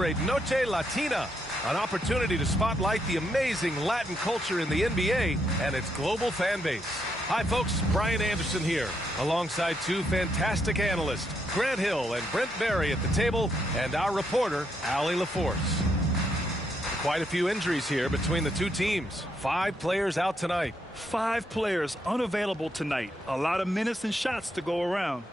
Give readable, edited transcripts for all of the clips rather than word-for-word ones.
celebrate Noche Latina, an opportunity to spotlight the amazing Latin culture in the NBA and its global fan base. Hi, folks. Brian Anderson here, alongside two fantastic analysts, Grant Hill and Brent Barry at the table, and our reporter, Allie LaForce. Quite a few injuries here between the two teams. 5 players out tonight. 5 players unavailable tonight. A lot of minutes and shots to go around.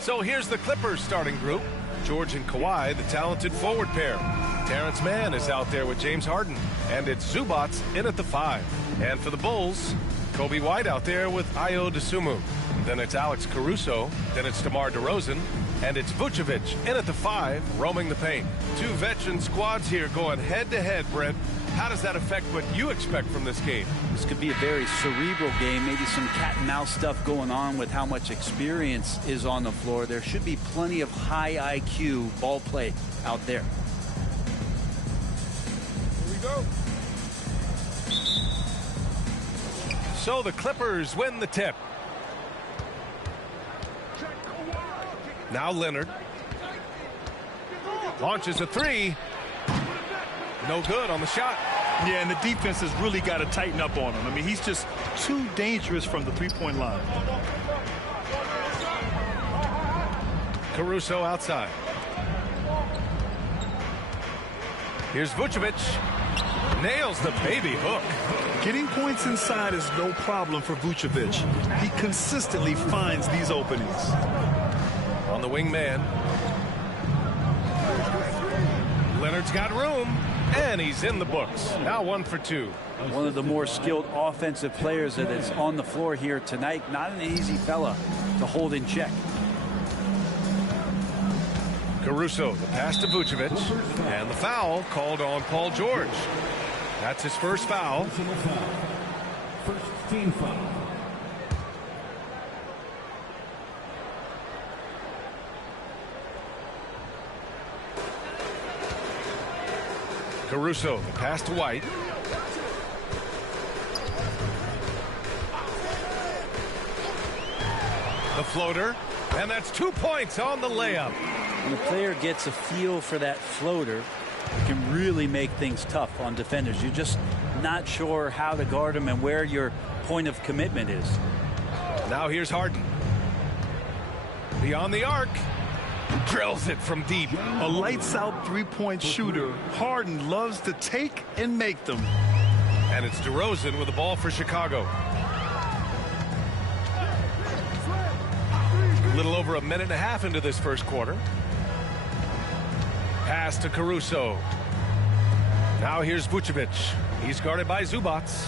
So here's the Clippers starting group. George and Kawhi, the talented forward pair. Terrence Mann is out there with James Harden. And it's Zubats in at the 5. And for the Bulls, Kobe White out there with Ayo Dosunmu. Then it's Alex Caruso. Then it's DeMar DeRozan. And it's Vucevic in at the 5, roaming the paint. 2 veteran squads here going head-to-head, Brent. How does that affect what you expect from this game? This could be a very cerebral game, maybe some cat-and-mouse stuff going on with how much experience is on the floor. There should be plenty of high IQ ball play out there. Here we go. So the Clippers win the tip. Now Leonard launches a 3. No good on the shot. Yeah, and the defense has really got to tighten up on him. I mean, he's just too dangerous from the three-point line. Caruso outside. Here's Vucevic. Nails the baby hook. Getting points inside is no problem for Vucevic. He consistently finds these openings. On the wing man. Leonard's got room, and he's in the books. Now 1 for 2. One of the more skilled offensive players that is on the floor here tonight. Not an easy fella to hold in check. Caruso, the pass to Vucevic, and the foul called on Paul George. That's his first foul. First team foul. Caruso, the pass to White. The floater, and that's 2 points on the layup. When the player gets a feel for that floater, it can really make things tough on defenders. You're just not sure how to guard them and where your point of commitment is. Now here's Harden. Beyond the arc. Drills it from deep. A lights-out three-point shooter. Harden loves to take and make them. And it's DeRozan with the ball for Chicago. A little over a minute and a half into this first quarter. Pass to Caruso. Now here's Vucevic. He's guarded by Zubats.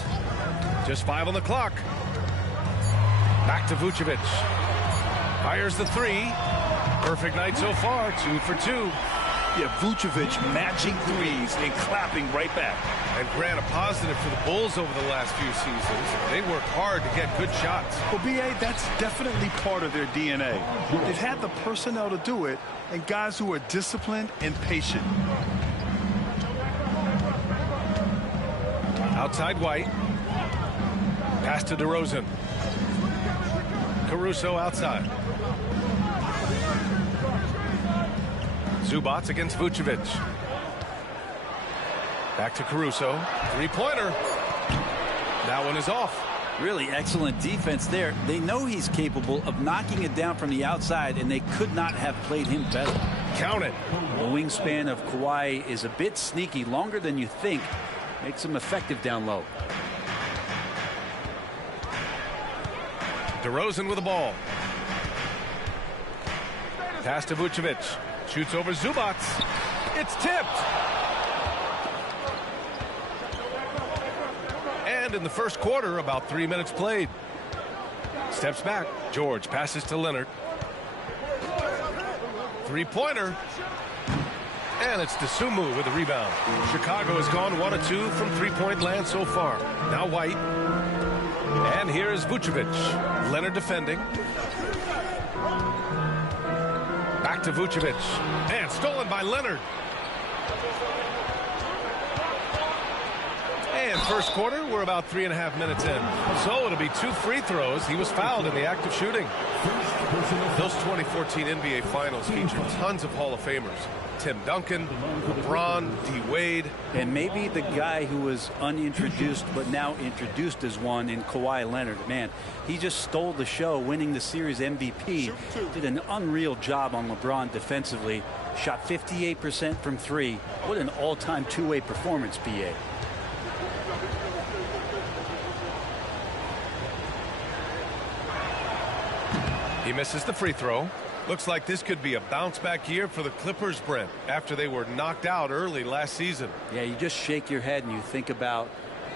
Just 5 on the clock. Back to Vucevic. Fires the 3. Perfect night so far, 2 for 2. Yeah, Vucevic matching threes and clapping right back. And Grant, a positive for the Bulls over the last few seasons. They work hard to get good shots. Well, B.A., that's definitely part of their DNA. They've had the personnel to do it, and guys who are disciplined and patient. Outside White. Pass to DeRozan. Caruso outside. Zubats against Vucevic. Back to Caruso. 3-pointer. That one is off. Really excellent defense there. They know he's capable of knocking it down from the outside, and they could not have played him better. Count it. The wingspan of Kawhi is a bit sneaky, longer than you think. Makes him effective down low. DeRozan with the ball. Pass to Vucevic. Shoots over Zubats. It's tipped. And in the first quarter, about 3 minutes played. Steps back. George passes to Leonard. 3-pointer. And it's Dosunmu with the rebound. Chicago has gone 1 of 2 from 3-point land so far. Now White. And here is Vucevic. Leonard defending. Back to Vucevic. And stolen by Leonard. And first quarter, we're about 3.5 minutes in. So it'll be 2 free throws. He was fouled in the act of shooting. Those 2014 NBA Finals featured tons of Hall of Famers. Tim Duncan, LeBron, D. Wade. And maybe the guy who was unintroduced but now introduced as one in Kawhi Leonard. Man, he just stole the show, winning the series MVP. Did an unreal job on LeBron defensively. Shot 58% from 3. What an all-time two-way performance, BA. He misses the free throw. Looks like this could be a bounce-back year for the Clippers, Brent, after they were knocked out early last season. Yeah, you just shake your head and you think about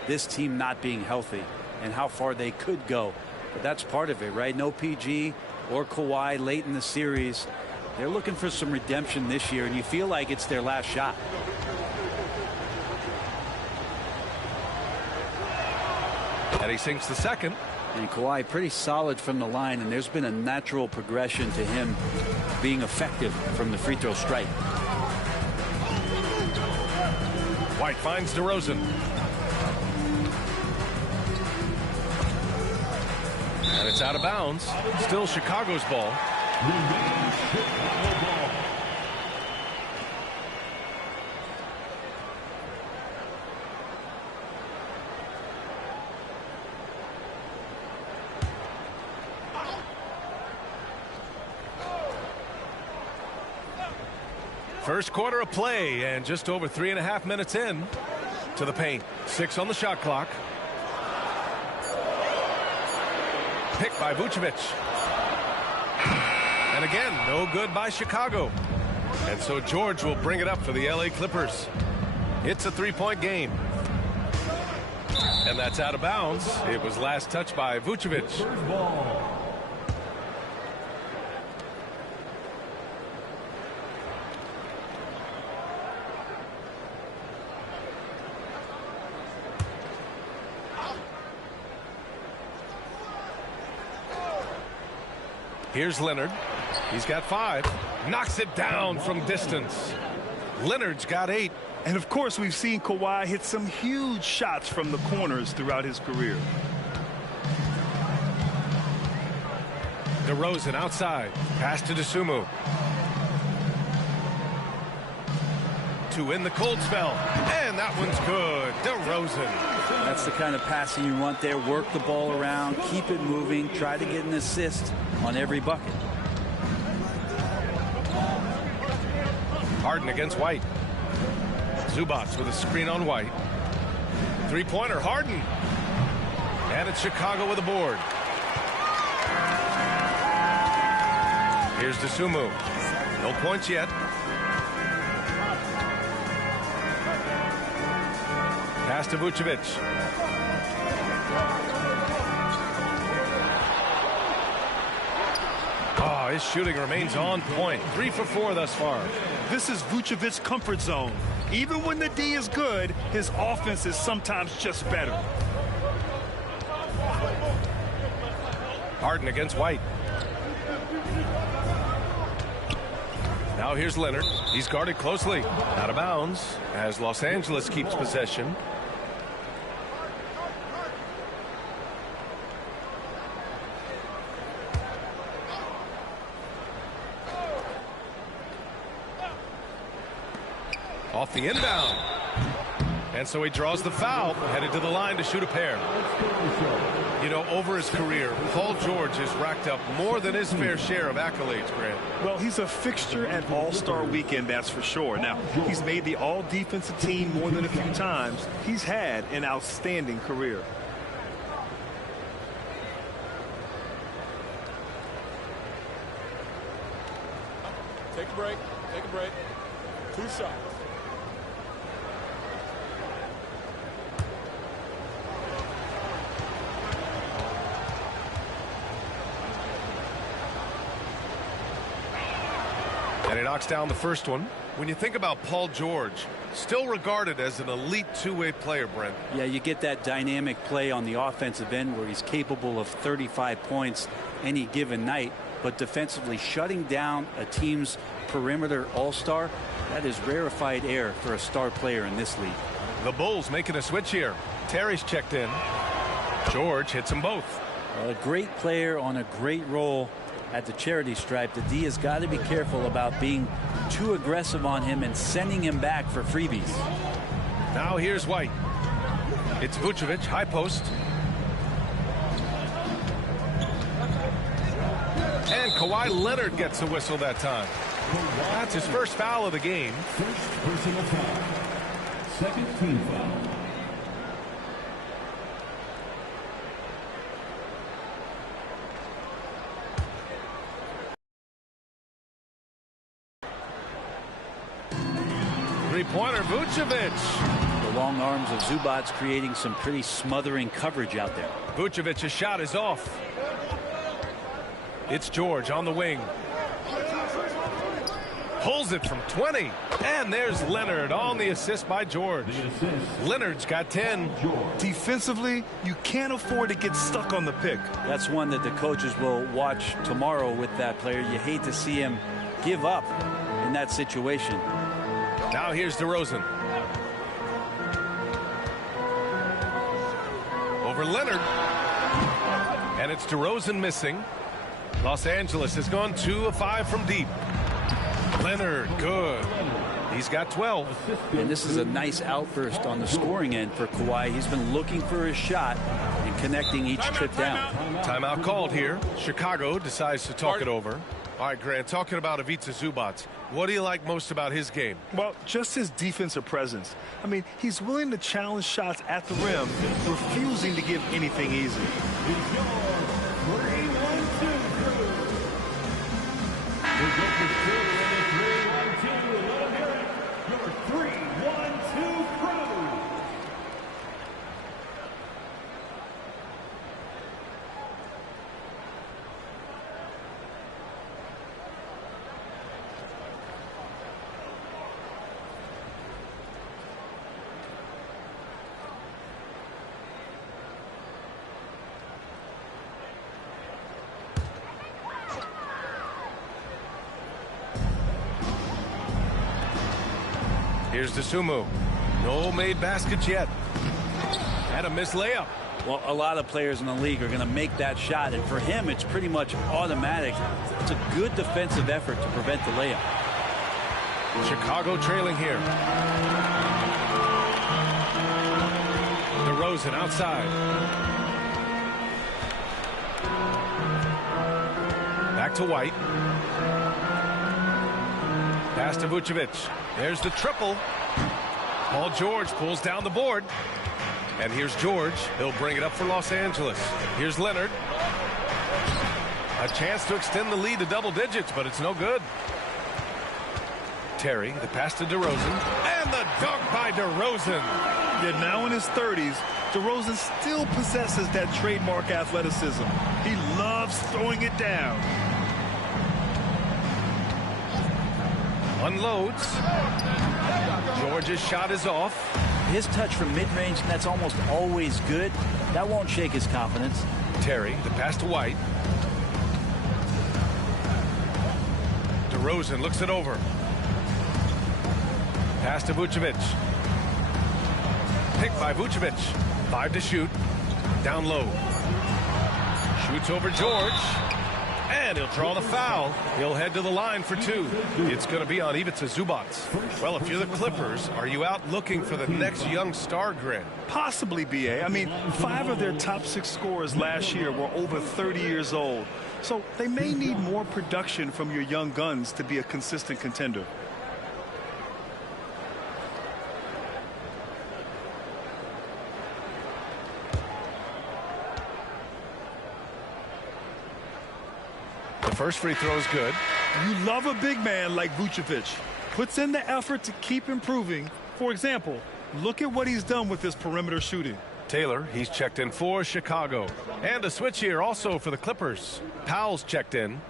this team not being healthy and how far they could go. But that's part of it, right? No PG or Kawhi late in the series. They're looking for some redemption this year, and you feel like it's their last shot. And he sinks the second. And Kawhi pretty solid from the line, and there's been a natural progression to him being effective from the free throw strike. White finds DeRozan. And it's out of bounds. Still Chicago's ball. First quarter of play, and just over 3.5 minutes in to the paint. 6 on the shot clock. Picked by Vucevic. And again, no good by Chicago. And so George will bring it up for the LA Clippers. It's a 3-point game. And that's out of bounds. It was last touched by Vucevic. Here's Leonard. He's got 5. Knocks it down from distance. Leonard's got 8. And of course, we've seen Kawhi hit some huge shots from the corners throughout his career. DeRozan outside. Pass to DeSumo. 2 in the cold spell. And that one's good. DeRozan. That's the kind of passing you want there. Work the ball around, keep it moving, try to get an assist on every bucket. Harden against White. Zubac with a screen on White. 3-pointer, Harden. And it's Chicago with a board. Here's DeSumo. No points yet. Pass to Vucevic. Oh, his shooting remains on point. 3 for 4 thus far. This is Vucevic's comfort zone. Even when the D is good, his offense is sometimes just better. Harden against White. Now here's Leonard. He's guarded closely. Out of bounds as Los Angeles keeps possession. Off the inbound. And so he draws the foul, headed to the line to shoot a pair. You know, over his career, Paul George has racked up more than his fair share of accolades, Grant. Well, he's a fixture at All-Star Weekend, that's for sure. Now, he's made the All-Defensive Team more than a few times. He's had an outstanding career. Take a break. Take a break. 2 shots. And he knocks down the first one. When you think about Paul George, still regarded as an elite two-way player, Brent. Yeah, you get that dynamic play on the offensive end where he's capable of 35 points any given night, but defensively shutting down a team's perimeter all-star, that is rarefied air for a star player in this league. The Bulls making a switch here. Terry's checked in. George hits them both. A great player on a great role at the charity stripe. The D has got to be careful about being too aggressive on him and sending him back for freebies. Now here's White. It's Vucevic, high post. And Kawhi Leonard gets a whistle that time. That's his first foul of the game. First personal foul. Second team foul. Three-pointer, Vucevic. The long arms of Zubac creating some pretty smothering coverage out there. Vucevic's shot is off. It's George on the wing. Pulls it from 20. And there's Leonard on the assist by George. Leonard's got 10. Defensively, you can't afford to get stuck on the pick. That's one that the coaches will watch tomorrow with that player. You hate to see him give up in that situation. Now here's DeRozan. Over Leonard. And it's DeRozan missing. Los Angeles has gone 2 of 5 from deep. Leonard, good. He's got 12. And this is a nice outburst on the scoring end for Kawhi. He's been looking for his shot and connecting each trip down. Timeout called here. Chicago decides to talk it over. All right, Grant, talking about Ivica Zubac, what do you like most about his game? Well, just his defensive presence. I mean, he's willing to challenge shots at the rim, refusing to give anything easy. Here's Dosunmu. No made baskets yet. And a missed layup. Well, a lot of players in the league are going to make that shot, and for him, it's pretty much automatic. It's a good defensive effort to prevent the layup. Chicago trailing here. DeRozan outside. Back to White. Pass to Vucevic. There's the triple. Paul George pulls down the board. And here's George. He'll bring it up for Los Angeles. Here's Leonard. A chance to extend the lead to double digits, but it's no good. Terry, the pass to DeRozan. And the dunk by DeRozan. Yet now in his 30s, DeRozan still possesses that trademark athleticism. He loves throwing it down. Unloads. George's shot is off. His touch from mid-range, that's almost always good. That won't shake his confidence. Terry, the pass to White. DeRozan looks it over. Pass to Vucevic. Picked by Vucevic. 5 to shoot. Down low. Shoots over George. And he'll draw the foul. He'll head to the line for 2. It's going to be on Ivica Zubac. Well, if you're the Clippers, are you out looking for the next young star, Grant? Possibly, B.A. I mean, 5 of their top 6 scorers last year were over 30 years old. So they may need more production from your young guns to be a consistent contender. The first free throw is good. You love a big man like Vucevic. Puts in the effort to keep improving. For example, look at what he's done with his perimeter shooting. Taylor, he's checked in for Chicago. And a switch here also for the Clippers. Powell's checked in.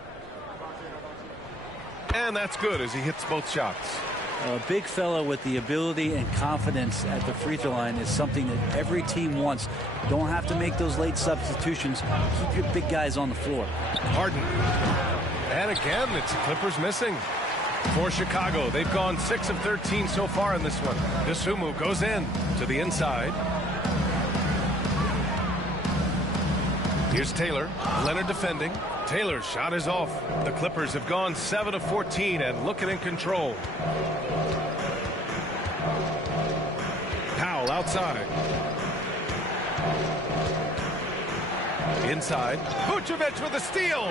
And that's good as he hits both shots. A big fella with the ability and confidence at the free throw line is something that every team wants. Don't have to make those late substitutions. Keep your big guys on the floor. Harden. And again, it's the Clippers missing. For Chicago, they've gone 6 of 13 so far in this one. Dosunmu goes in to the inside. Here's Taylor. Leonard defending. Taylor's shot is off. The Clippers have gone 7 of 14 and looking in control. Powell outside. Inside. Vucevic with a steal.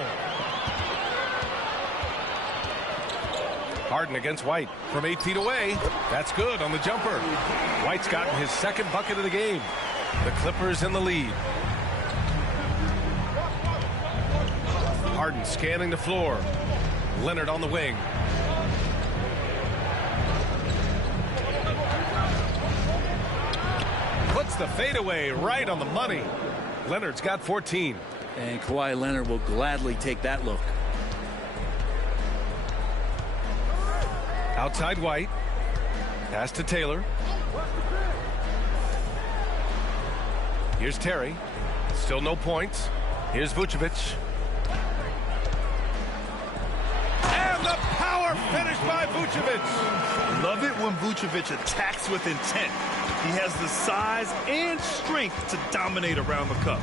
Harden against White from 8 feet away. That's good on the jumper. White's gotten his second bucket of the game. The Clippers in the lead. Harden scanning the floor. Leonard on the wing. Puts the fadeaway right on the money. Leonard's got 14. And Kawhi Leonard will gladly take that look. Outside White. Pass to Taylor. Here's Terry. Still no points. Here's Vucevic. And the power finish by Vucevic. Love it when Vucevic attacks with intent. He has the size and strength to dominate around the cup.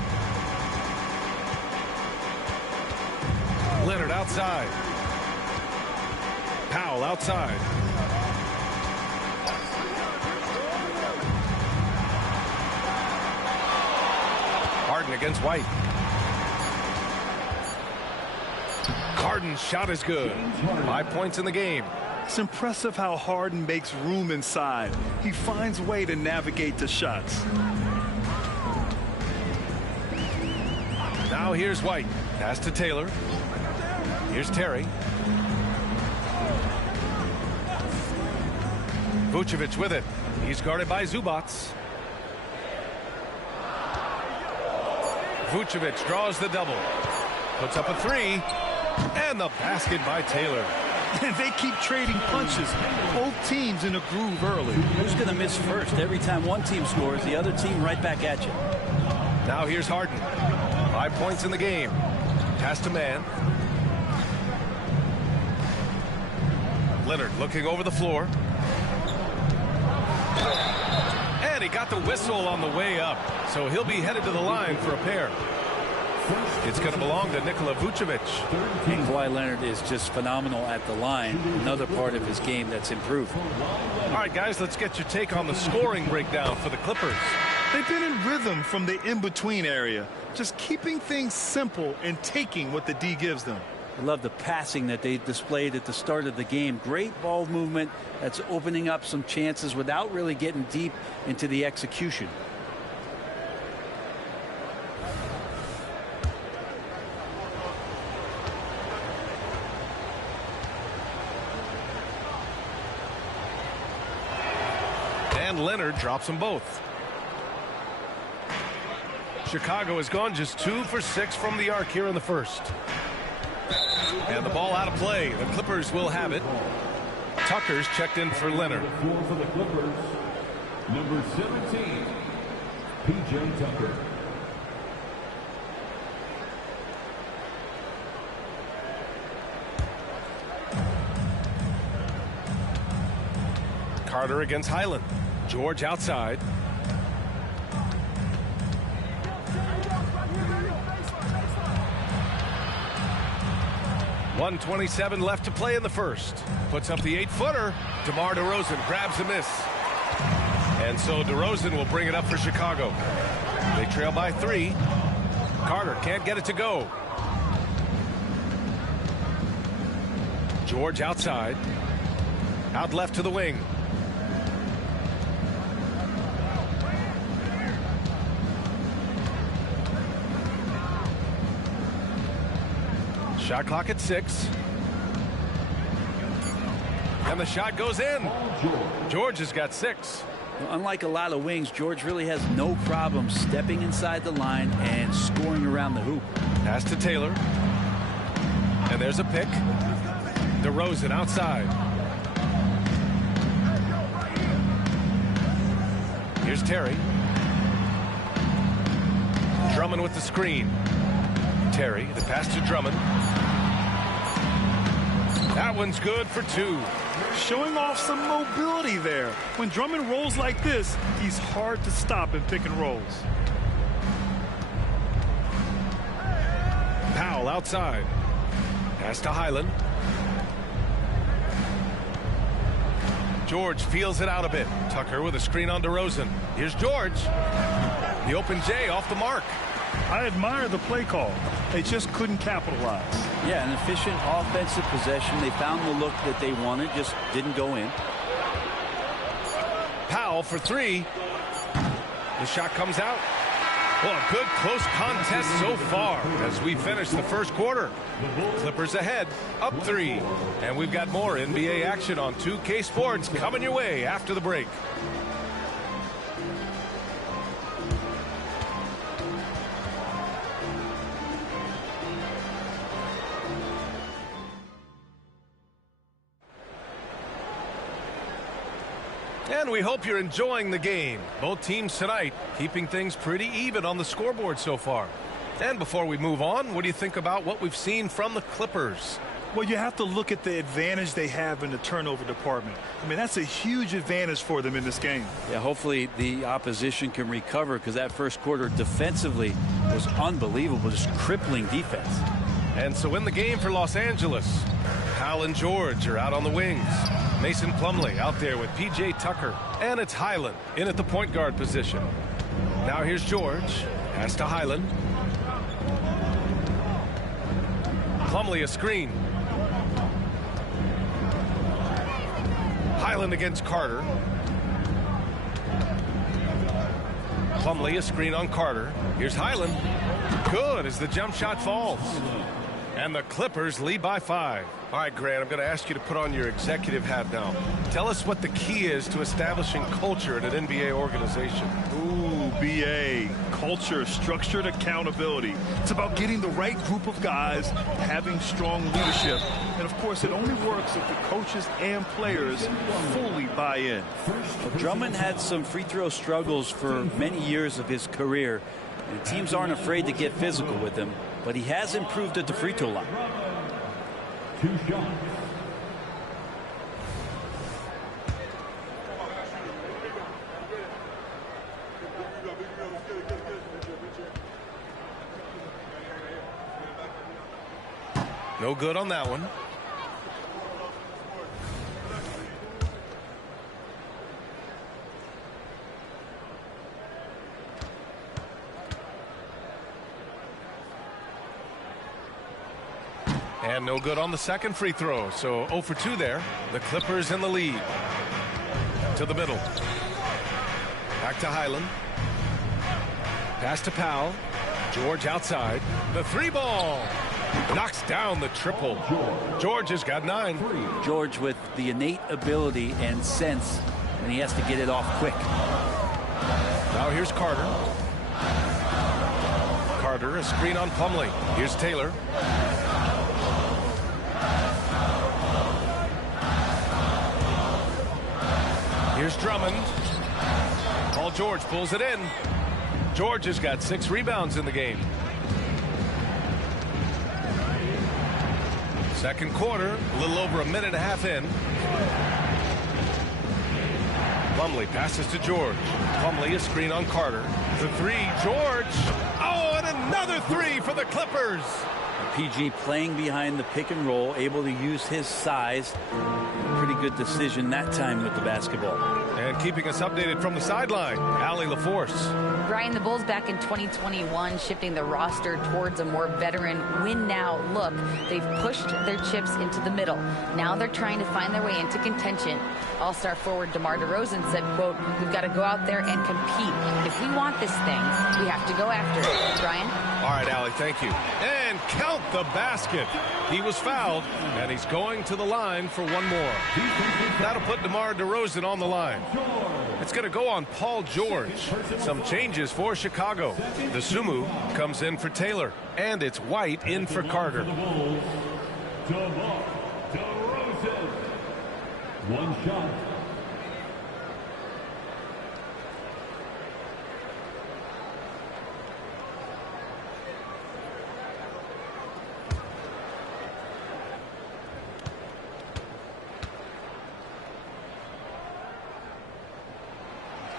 Leonard outside. Powell outside. Harden against White. Harden's shot is good. 5 points in the game. It's impressive how Harden makes room inside. He finds a way to navigate the shots. Now here's White. Pass to Taylor. Here's Terry. Vucevic with it. He's guarded by Zubac. Vucevic draws the double. Puts up a three. And the basket by Taylor. And they keep trading punches. Both teams in a groove early. Who's going to miss first? Every time one team scores, the other team right back at you. Now here's Harden. 5 points in the game. Pass to man. Leonard looking over the floor. And he got the whistle on the way up. So he'll be headed to the line for a pair. It's going to belong to Nikola Vucevic. And Kawhi Leonard is just phenomenal at the line. Another part of his game that's improved. All right, guys, let's get your take on the scoring breakdown for the Clippers. They've been in rhythm from the in-between area, just keeping things simple and taking what the D gives them. I love the passing that they displayed at the start of the game. Great ball movement that's opening up some chances without really getting deep into the execution. And Leonard drops them both. Chicago has gone just 2 for 6 from the arc here in the first. And the ball out of play. The Clippers will have it. Tucker's checked in for Leonard. For the Clippers, number 17, P.J. Tucker. Carter against Highland. George outside. .127 left to play in the first. Puts up the 8-footer. DeMar DeRozan grabs the miss. And so DeRozan will bring it up for Chicago. They trail by 3. Carter can't get it to go. George outside. Out left to the wing. Shot clock at 6. And the shot goes in. George has got 6. Unlike a lot of wings, George really has no problem stepping inside the line and scoring around the hoop. Pass to Taylor. And there's a pick. DeRozan outside. Here's Terry. Drummond with the screen. Terry, the pass to Drummond. That one's good for 2. Showing off some mobility there. When Drummond rolls like this, he's hard to stop in pick and rolls. Powell outside. Pass to Highland. George feels it out a bit. Tucker with a screen on DeRozan. Here's George. The open J off the mark. I admire the play call. They just couldn't capitalize. Yeah, an efficient offensive possession. They found the look that they wanted, just didn't go in. Powell for three. The shot comes out. Well, a good close contest so far as we finish the first quarter. Clippers ahead, up 3. And we've got more NBA action on 2K Sports coming your way after the break. And we hope you're enjoying the game. Both teams tonight keeping things pretty even on the scoreboard so far. And before we move on, what do you think about what we've seen from the Clippers? Well, you have to look at the advantage they have in the turnover department. I mean, that's a huge advantage for them in this game. Yeah, hopefully the opposition can recover, because that first quarter defensively was unbelievable, just crippling defense. And so in the game for Los Angeles, Powell and George are out on the wings. Mason Plumlee out there with P.J. Tucker. And it's Highland in at the point guard position. Now here's George. Pass to Highland. Plumlee a screen. Highland against Carter. Plumlee a screen on Carter. Here's Highland. Good as the jump shot falls. And the Clippers lead by 5. All right, Grant, I'm going to ask you to put on your executive hat now. Tell us what the key is to establishing culture at an NBA organization. Ooh, BA. Culture, structured accountability. It's about getting the right group of guys, having strong leadership. And, of course, it only works if the coaches and players fully buy in. Drummond had some free throw struggles for many years of his career. And teams aren't afraid to get physical with him, but he has improved at the free throw line. 2 shots. No good on that one. And no good on the second free throw. So 0 for 2 there. The Clippers in the lead. To the middle. Back to Highland. Pass to Powell. George outside. The 3-ball. Knocks down the triple. George has got 9. George with the innate ability and sense, and he has to get it off quick. Now here's Carter. Carter, a screen on Plumlee. Here's Taylor. Here's Drummond. Paul George pulls it in. George has got 6 rebounds in the game. Second quarter, a little over a minute and a half in. Plumlee passes to George. Plumlee a screen on Carter. The 3, George. Oh, and another 3 for the Clippers. PG playing behind the pick and roll, able to use his size. Pretty good decision that time with the basketball. And keeping us updated from the sideline, Allie LaForce. Brian, the Bulls back in 2021 shifting the roster towards a more veteran win-now look. They've pushed their chips into the middle. Now they're trying to find their way into contention. All-star forward DeMar DeRozan said, quote, "We've got to go out there and compete. If we want this thing, we have to go after it." Brian? All right, Allie, thank you. And count the basket. He was fouled, and he's going to the line for one more. That'll put DeMar DeRozan on the line. It's going to go on Paul George. Some changes for Chicago. The Sumu comes in for Taylor, and it's White in for Carter. DeMar DeRozan. 1 shot.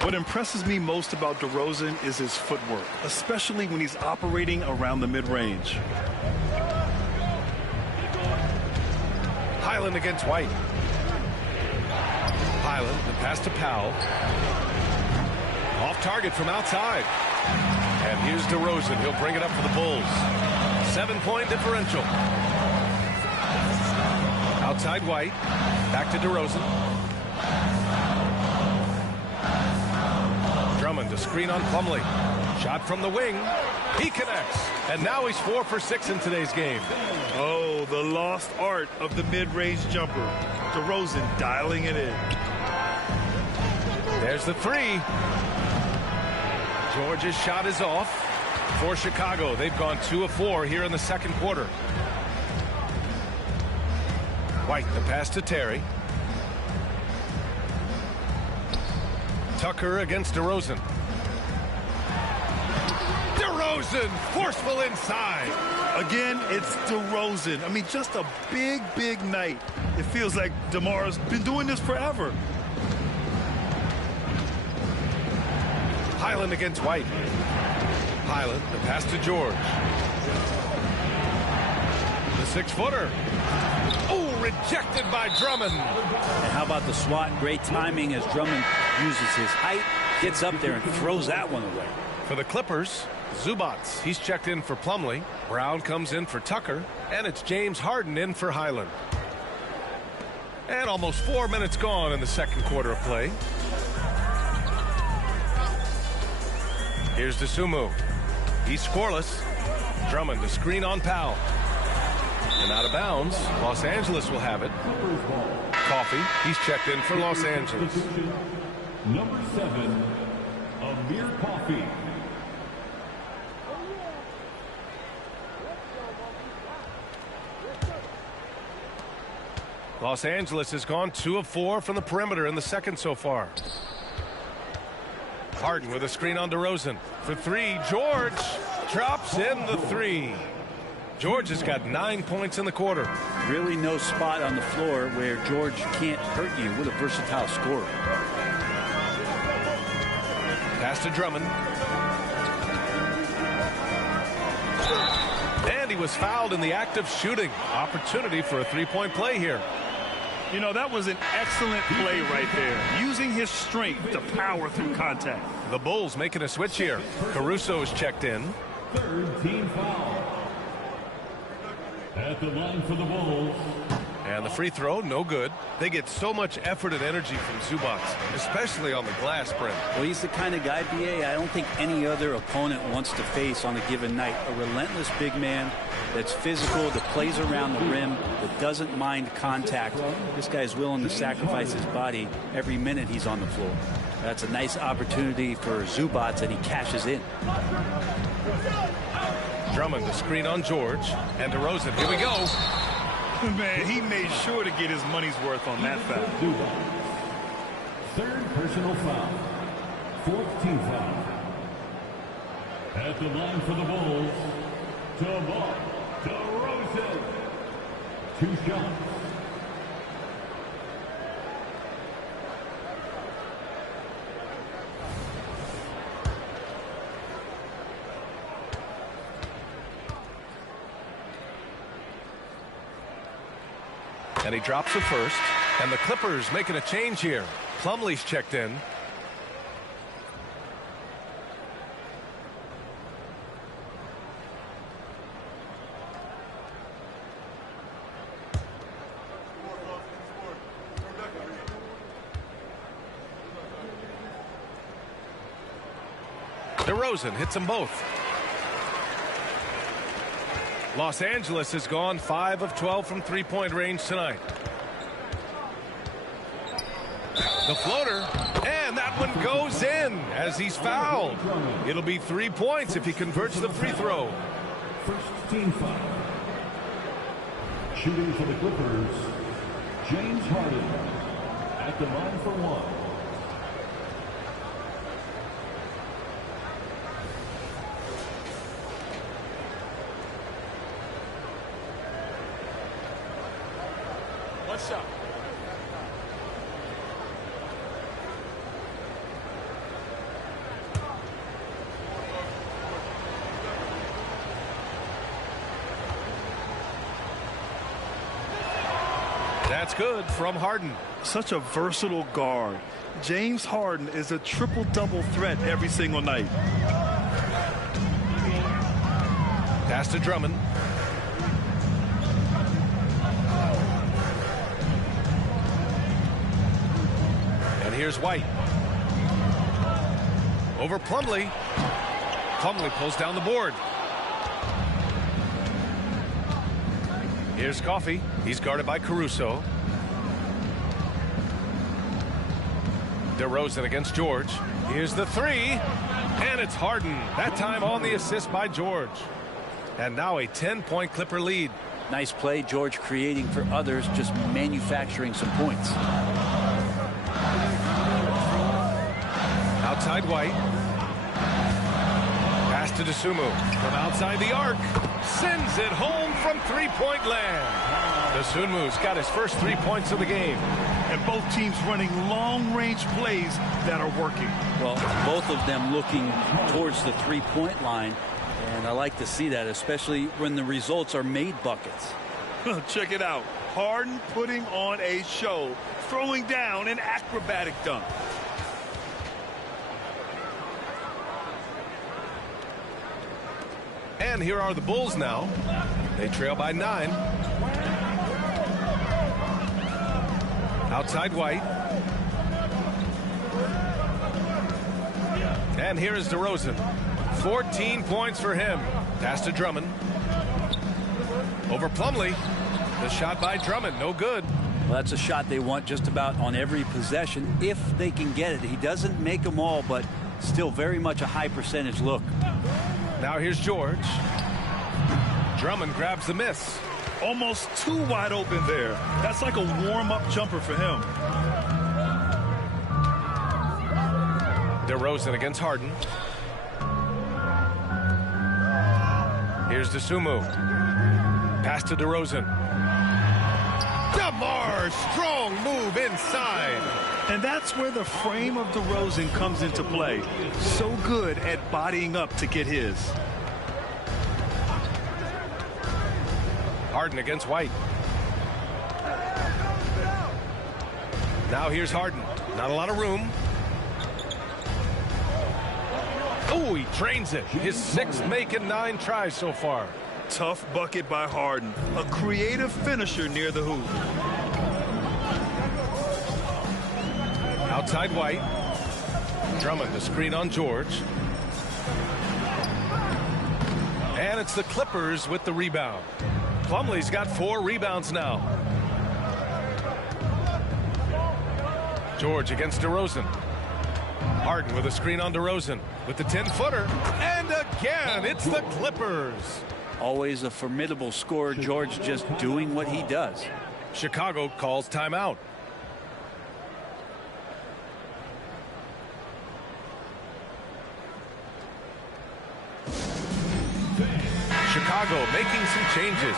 What impresses me most about DeRozan is his footwork, especially when he's operating around the mid-range. Highland against White. Highland, the pass to Powell. Off target from outside. And here's DeRozan. He'll bring it up for the Bulls. 7-point differential. Outside White. Back to DeRozan. Drummond, a screen on Plumlee. Shot from the wing. He connects. And now he's 4 for 6 in today's game. Oh, the lost art of the mid-range jumper. DeRozan dialing it in. There's the three. George's shot is off for Chicago. They've gone 2 of 4 here in the second quarter. White, the pass to Terry. Tucker against DeRozan. DeRozan, forceful inside. Again, it's DeRozan. I mean, just a big, big night. It feels like DeMar's been doing this forever. Highland against White. Highland, the pass to George. The 6-footer. Oh, rejected by Drummond. And how about the swat? Great timing as Drummond uses his height, gets up there and throws that one away. For the Clippers, Zubats. He's checked in for Plumlee. Brown comes in for Tucker. And it's James Harden in for Highland. And almost 4 minutes gone in the second quarter of play. Here's DeSumo. He's scoreless. Drummond, the screen on Powell. And out of bounds. Los Angeles will have it. Coffee. He's checked in for Los Angeles. Number 7, Amir Coffee. Los Angeles has gone 2 of 4 from the perimeter in the second so far. Harden with a screen on DeRozan. For 3, George drops in the 3. George has got 9 points in the quarter. Really no spot on the floor where George can't hurt you with a versatile scorer. Pass to Drummond. And he was fouled in the act of shooting. Opportunity for a 3-point play here. You know, that was an excellent play right there. Using his strength to power through contact. The Bulls making a switch here. Caruso's checked in. 3rd team foul. At the line for the Bulls. And the free throw, no good. They get so much effort and energy from Zubats, especially on the glass brim. Well, he's the kind of guy, BA, I don't think any other opponent wants to face on a given night. A relentless big man that's physical, that plays around the rim, that doesn't mind contact. This guy's willing to sacrifice his body every minute he's on the floor. That's a nice opportunity for Zubats, and he cashes in. Drummond, the screen on George. And DeRozan, here we go. Man, he made sure to get his money's worth on that foul. 3rd personal foul. 4th team foul. At the line for the Bulls, DeMar DeRozan. 2 shots. And he drops the first. And the Clippers making a change here. Plumlee's checked in. DeRozan hits them both. Los Angeles has gone 5 of 12 from 3-point range tonight. The floater, and that one goes in as he's fouled. It'll be 3 points if he converts the free throw. 1st team foul. Shooting for the Clippers, James Harden. At the line for 1. Shot. That's good from Harden. Such a versatile guard. James Harden is a triple-double threat every single night. Pass to Drummond. And here's White. Over Plumlee. Plumlee pulls down the board. Here's Coffey. He's guarded by Caruso. DeRozan against George. Here's the three. And it's Harden. That time on the assist by George. And now a 10-point Clipper lead. Nice play, George, creating for others, just manufacturing some points. Outside White. Pass to Dosunmu. From outside the arc. Sends it home from three-point land. Dosunmu's got his first 3 points of the game. And both teams running long-range plays that are working. Well, both of them looking towards the three-point line. And I like to see that, especially when the results are made buckets. Check it out. Harden putting on a show, throwing down an acrobatic dunk. And here are the Bulls now. They trail by 9. Outside White. And here is DeRozan. 14 points for him. Pass to Drummond. Over Plumlee. The shot by Drummond, no good. Well, that's a shot they want just about on every possession if they can get it. He doesn't make them all, but still very much a high percentage look. Now here's George. Drummond grabs the miss. Almost too wide open there. That's like a warm-up jumper for him. DeRozan against Harden. Here's Dosunmu. Pass to DeRozan. DeMar, strong move inside. And that's where the frame of DeRozan comes into play. So good at bodying up to get his. Harden against White. Now here's Harden. Not a lot of room. Oh, he drains it. His 6th make in 9 tries so far. Tough bucket by Harden. A creative finisher near the hoop. Outside White. Drummond to screen on George. And it's the Clippers with the rebound. Plumlee's got 4 rebounds now. George against DeRozan. Harden with a screen on DeRozan with the 10-footer. And again, it's the Clippers. Always a formidable scorer. George just doing what he does. Chicago calls timeout. Chicago making some changes.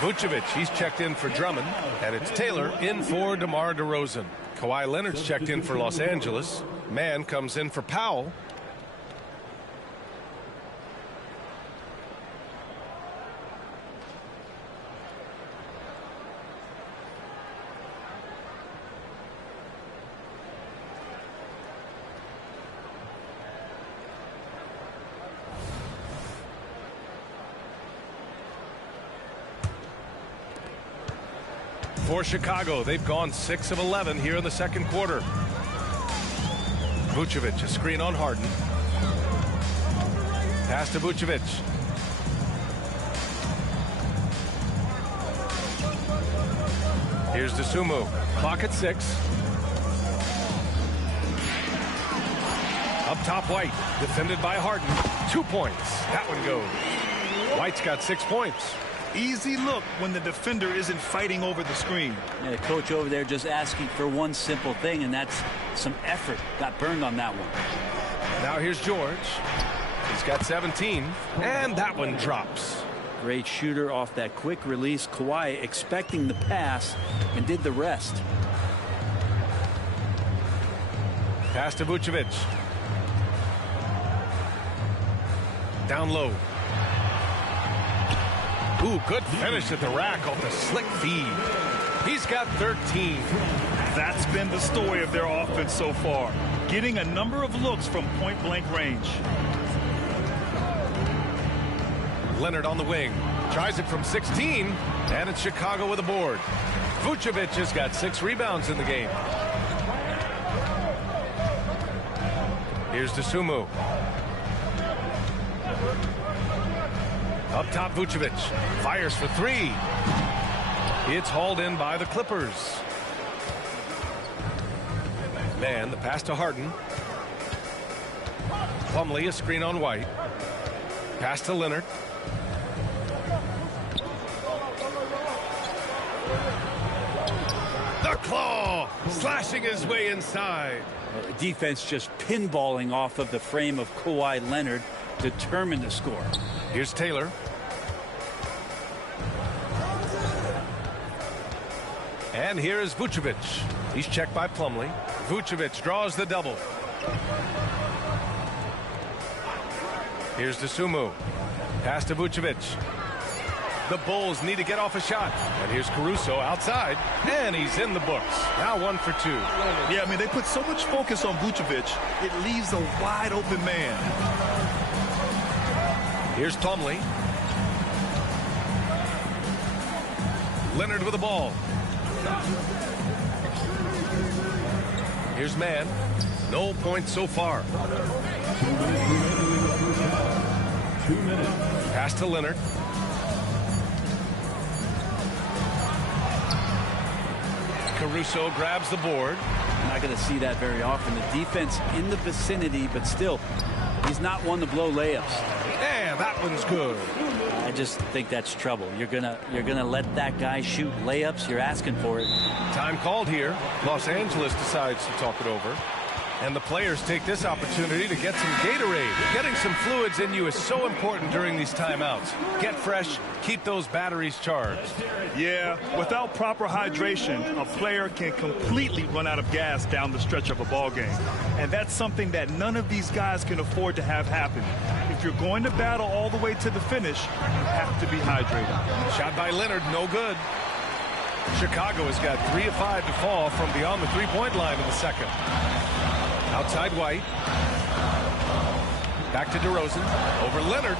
Vucevic, he's checked in for Drummond, and it's Taylor in for DeMar DeRozan. Kawhi Leonard's checked in for Los Angeles. Mann comes in for Powell. For Chicago, they've gone 6 of 11 here in the second quarter. Vucevic, a screen on Harden. Pass to Vucevic. Here's Dosunmu. Clock at 6. Up top, White. Defended by Harden. 2 points. That one goes. White's got 6 points. Easy look when the defender isn't fighting over the screen. Yeah, the coach over there just asking for one simple thing, and that's some effort. Got burned on that one. Now here's George. He's got 17, and that one drops. Great shooter off that quick release. Kawhi expecting the pass and did the rest. Pass to Vucevic. Down low. Ooh, good finish at the rack off the slick feed. He's got 13. That's been the story of their offense so far, getting a number of looks from point-blank range. Leonard on the wing. Tries it from 16, and it's Chicago with a board. Vucevic has got 6 rebounds in the game. Here's Dosunmu. Up top, Vucevic. Fires for 3. It's hauled in by the Clippers. Man, the pass to Harden. Plumlee, a screen on White. Pass to Leonard. The claw, slashing his way inside. Defense just pinballing off of the frame of Kawhi Leonard, determined to score. Here's Taylor. And here is Vucevic. He's checked by Plumlee. Vucevic draws the double. Here's Dosunmu. Pass to Vucevic. The Bulls need to get off a shot. And here's Caruso outside. And he's in the books. Now 1 for 2. Yeah, I mean, they put so much focus on Vucevic, it leaves a wide open man. Here's Plumlee. Leonard with the ball. Here's Mann. No points so far. 2 minutes. Pass to Leonard. Caruso grabs the board. Not going to see that very often. The defense in the vicinity, but still, he's not one to blow layups. And that one's good. I just think that's trouble. You're gonna let that guy shoot layups. You're asking for it. Time called here. Los Angeles decides to talk it over. And the players take this opportunity to get some Gatorade. Getting some fluids in you is so important during these timeouts. Get fresh, keep those batteries charged. Yeah, without proper hydration, a player can completely run out of gas down the stretch of a ball game. And that's something that none of these guys can afford to have happen. If you're going to battle all the way to the finish, you have to be hydrated. Shot by Leonard, no good. Chicago has got 3 of 5 to fall from beyond the three-point line in the second. Outside White. Back to DeRozan. Over Leonard.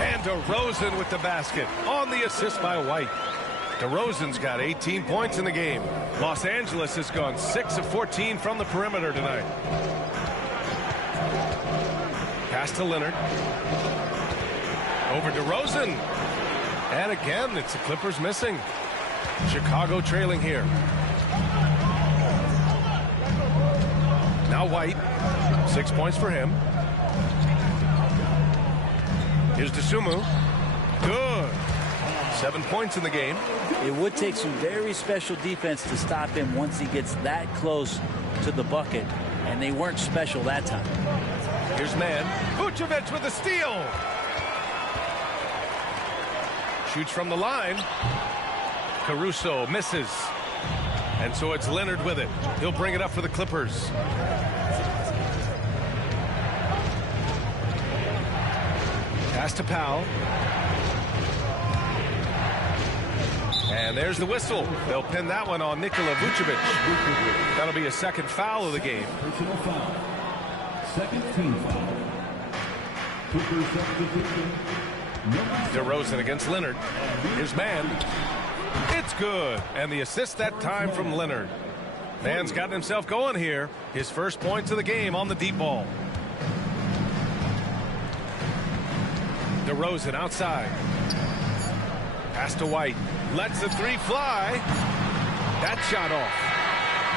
And DeRozan with the basket on the assist by White. DeRozan's got 18 points in the game. Los Angeles has gone 6 of 14 from the perimeter tonight. Pass to Leonard. Over DeRozan. And again, it's the Clippers missing. Chicago trailing here. Now White, 6 points for him. Here's Dosunmu. Good. 7 points in the game. It would take some very special defense to stop him once he gets that close to the bucket, and they weren't special that time. Here's Mann. Vucevic with a steal. Shoots from the line. Caruso misses. And so it's Leonard with it. He'll bring it up for the Clippers. Pass to Powell. And there's the whistle. They'll pin that one on Nikola Vucevic. That'll be a second foul of the game. Personal foul. Second team foul. Clippers substitution. DeRozan against Leonard. Here's Mann. It's good. And the assist that time from Leonard. Mann's gotten himself going here. His first points of the game on the deep ball. DeRozan outside. Pass to White. Lets the 3 fly. That shot off.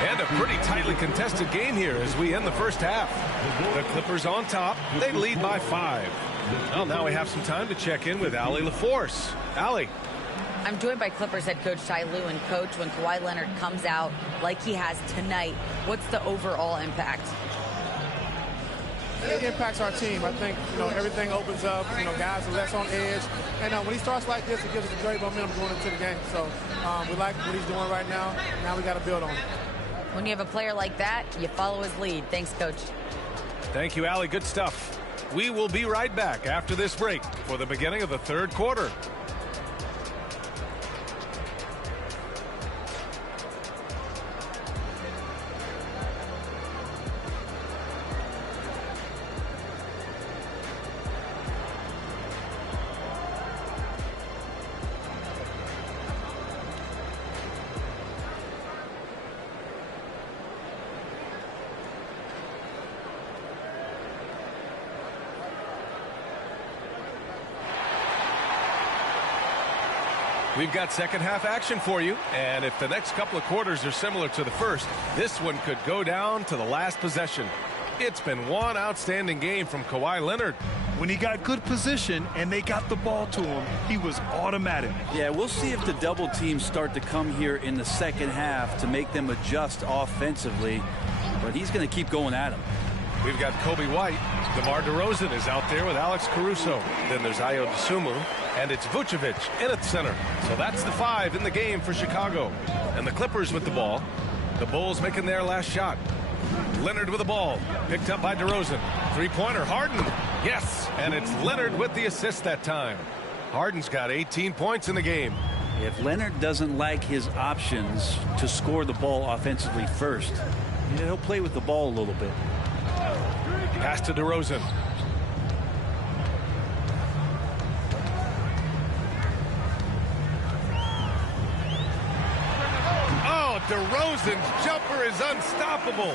And a pretty tightly contested game here as we end the first half. The Clippers on top. They lead by 5. Well, now we have some time to check in with Allie LaForce. Allie. I'm joined by Clippers head coach Ty Lue. And coach, when Kawhi Leonard comes out like he has tonight, what's the overall impact? It impacts our team. I think, everything opens up. Guys are less on edge. And when he starts like this, it gives us a great momentum going into the game. So we like what he's doing right now. Now we got to build on it. When you have a player like that, you follow his lead. Thanks, coach. Thank you, Allie. Good stuff. We will be right back after this break for the beginning of the third quarter. We've got second half action for you, and if the next couple of quarters are similar to the first, this one could go down to the last possession. It's been one outstanding game from Kawhi Leonard. When he got good position and they got the ball to him, he was automatic. Yeah, we'll see if the double teams start to come here in the second half to make them adjust offensively, but he's going to keep going at him. We've got Kobe White. DeMar DeRozan is out there with Alex Caruso. Then there's Ayo Dosunmu, and it's Vucevic in at center. So that's the 5 in the game for Chicago. And the Clippers with the ball. The Bulls making their last shot. Leonard with the ball, picked up by DeRozan. Three-pointer, Harden. Yes, and it's Leonard with the assist that time. Harden's got 18 points in the game. If Leonard doesn't like his options to score the ball offensively first, he'll play with the ball a little bit. Pass to DeRozan. Oh, DeRozan's jumper is unstoppable.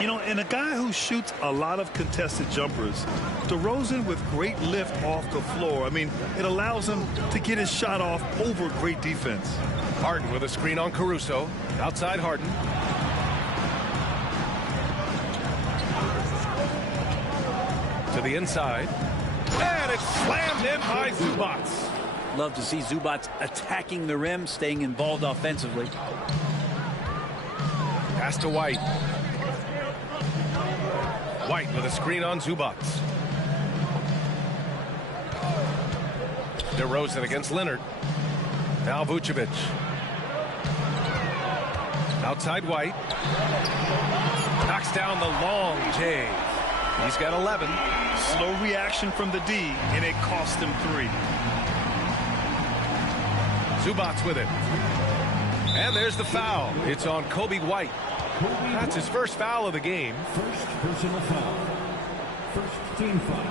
You know, and a guy who shoots a lot of contested jumpers, DeRozan with great lift off the floor. I mean, it allows him to get his shot off over great defense. Harden with a screen on Caruso. Outside Harden. To the inside. And it's slammed in by Zubac. Love to see Zubac attacking the rim, staying involved offensively. Pass to White. White with a screen on Zubac. DeRozan against Leonard. Now Vucevic. Outside White. Knocks down the long J. He's got 11. Slow reaction from the D, and it cost him 3. Zubac with it. And there's the foul. It's on Kobe White. That's his first foul of the game. First personal foul. First team foul.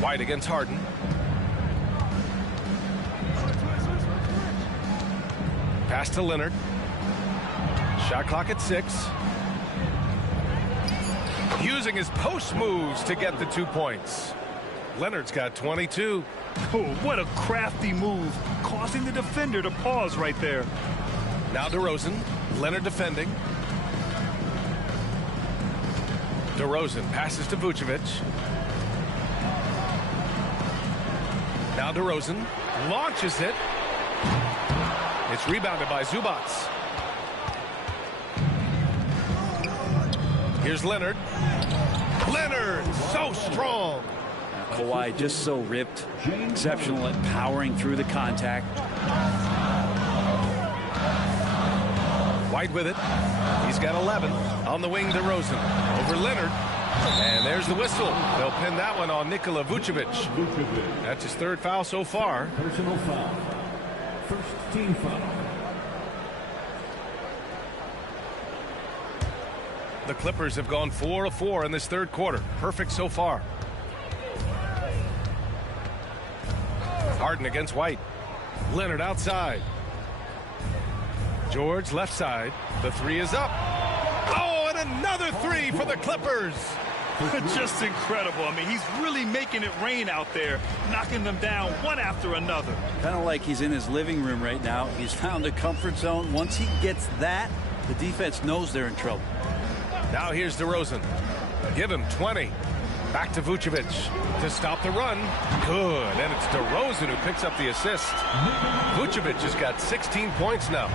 White against Harden. Pass to Leonard. Shot clock at 6. Using his post moves to get the 2 points. Leonard's got 22. Oh, what a crafty move, causing the defender to pause right there. Now DeRozan. Leonard defending. DeRozan passes to Vucevic. Now DeRozan launches it. It's rebounded by Zubac. Here's Leonard. Leonard, so strong. Kawhi just so ripped. Exceptional at powering through the contact. White with it. He's got 11. On the wing, DeRozan. Over Leonard. And there's the whistle. They'll pin that one on Nikola Vucevic. That's his 3rd foul so far. Personal foul. First team foul. The Clippers have gone 4 of 4 in this 3rd quarter. Perfect so far. Harden against White. Leonard outside. George left side. The 3 is up. Oh, and another 3 for the Clippers. Just incredible. I mean, he's really making it rain out there, knocking them down one after another. Kind of like he's in his living room right now. He's found a comfort zone. Once he gets that, the defense knows they're in trouble. Now here's DeRozan. Give him 20. Back to Vucevic to stop the run. Good. And it's DeRozan who picks up the assist. Vucevic has got 16 points now.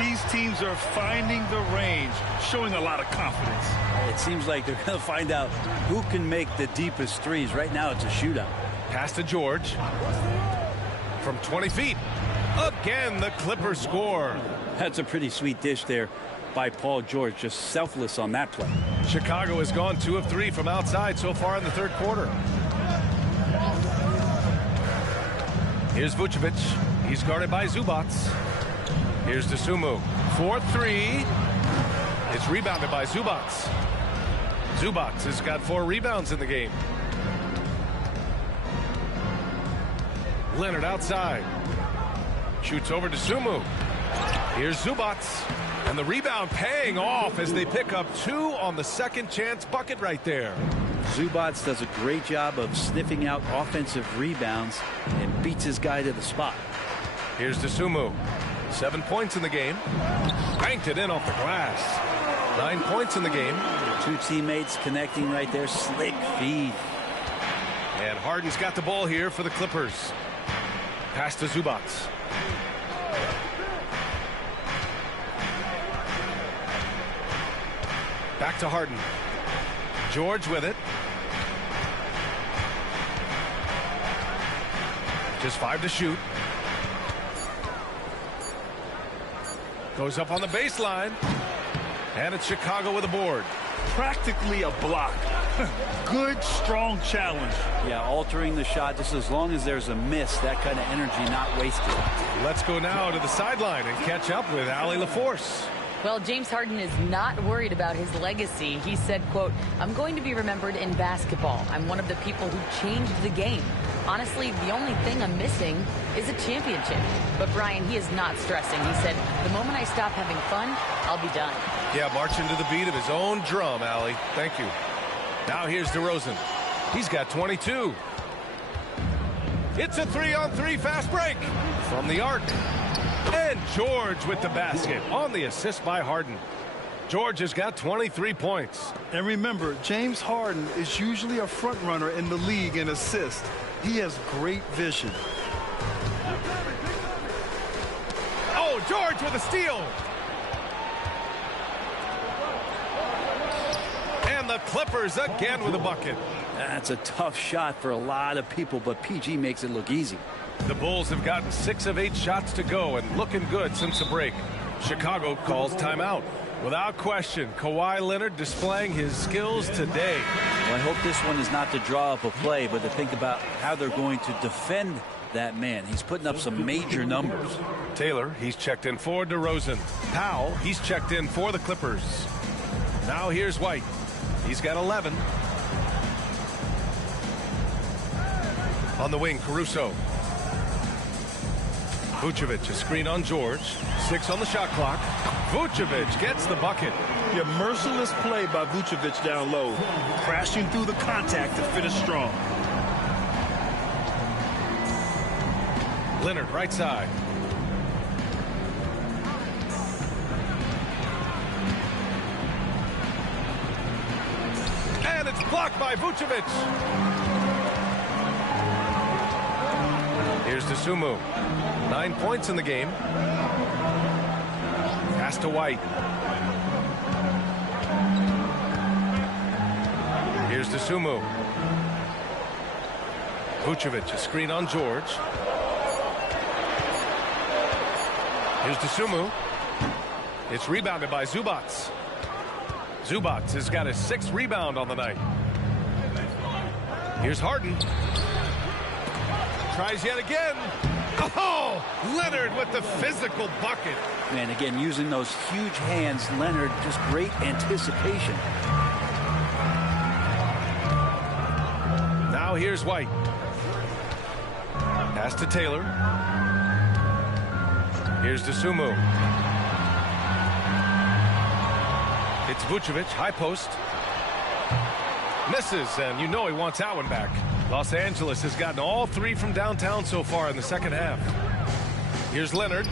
These teams are finding the range, showing a lot of confidence. It seems like they're going to find out who can make the deepest threes. Right now, it's a shootout. Pass to George. From 20 feet. Again, the Clippers score. That's a pretty sweet dish there by Paul George. Just selfless on that play. Chicago has gone 2 of 3 from outside so far in the 3rd quarter. Here's Vucevic. He's guarded by Zubac. Here's Dosunmu. 4-3. It's rebounded by Zubac. Zubac has got 4 rebounds in the game. Leonard outside. Shoots over to Dosunmu. Here's Zubac. And the rebound paying off as they pick up 2 on the second chance bucket right there. Zubac does a great job of sniffing out offensive rebounds and beats his guy to the spot. Here's Dosunmu. 7 points in the game. Banked it in off the glass. 9 points in the game. 2 teammates connecting right there. Slick feed. And Harden's got the ball here for the Clippers. Pass to Zubac. Back to Harden. George with it. Just 5 to shoot. Goes up on the baseline. And it's Chicago with a board. Practically a block. Good, strong challenge. Yeah, altering the shot just as long as there's a miss. That kind of energy not wasted. Let's go now to the sideline and catch up with Allie LaForce. Well, James Harden is not worried about his legacy. He said, quote, "I'm going to be remembered in basketball. I'm one of the people who changed the game. Honestly, the only thing I'm missing is a championship." But Brian, he is not stressing. He said, "The moment I stop having fun, I'll be done." Yeah, marching to the beat of his own drum, Allie. Thank you. Now here's DeRozan. He's got 22. It's a 3-on-3 fast break from the arc. And George with the basket on the assist by Harden. George has got 23 points. And remember, James Harden is usually a front runner in the league in assists. He has great vision. Oh, George with a steal. And the Clippers again with a bucket. That's a tough shot for a lot of people, but PG makes it look easy. The Bulls have gotten 6 of 8 shots to go and looking good since the break. Chicago calls timeout. Without question, Kawhi Leonard displaying his skills today. Well, I hope this one is not to draw up a play, but to think about how they're going to defend that man. He's putting up some major numbers. Taylor, he's checked in for DeRozan. Powell, he's checked in for the Clippers. Now here's White. He's got 11. On the wing, Caruso. Vucevic, a screen on George. 6 on the shot clock. Vucevic gets the bucket. A merciless play by Vucevic down low. Crashing through the contact to finish strong. Leonard, right side. And it's blocked by Vucevic. Here's Dosunmu. 9 points in the game. Pass to White. Here's Dosunmu. Vucevic, a screen on George. Here's Dosunmu. It's rebounded by Zubac. Zubac has got his 6th rebound on the night. Here's Harden. Tries yet again. Oh, Leonard with the physical bucket. And again, using those huge hands, Leonard, just great anticipation. Now here's White. Pass to Taylor. Here's Dosunmu. It's Vucevic, high post. Misses, and you know he wants that one back. Los Angeles has gotten all 3 from downtown so far in the second half. Here's Leonard.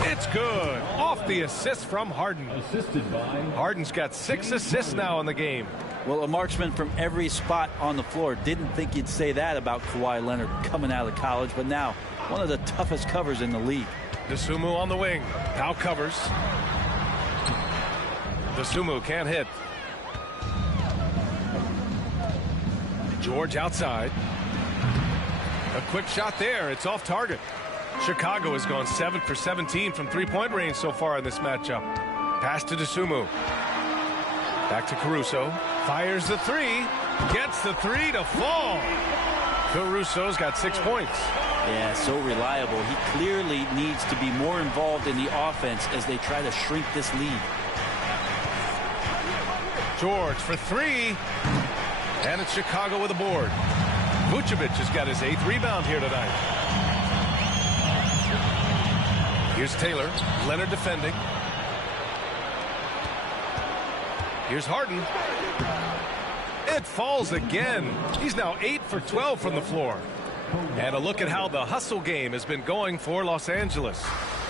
It's good. Off the assist from Harden. Assisted by Harden's got 6 assists now in the game. Well, a marksman from every spot on the floor. Didn't think you'd say that about Kawhi Leonard coming out of college, but now one of the toughest covers in the league. Dosunmu on the wing. Powell covers. Dosunmu can't hit. George outside. A quick shot there. It's off target. Chicago has gone 7 for 17 from 3-point range so far in this matchup. Pass to Dosunmu. Back to Caruso. Fires the 3. Gets the 3 to fall. Caruso's got 6 points. Yeah, so reliable. He clearly needs to be more involved in the offense as they try to shrink this lead. George for 3. And it's Chicago with a board. Vucevic has got his 8th rebound here tonight. Here's Taylor. Leonard defending. Here's Harden. It falls again. He's now 8 for 12 from the floor. And a look at how the hustle game has been going for Los Angeles.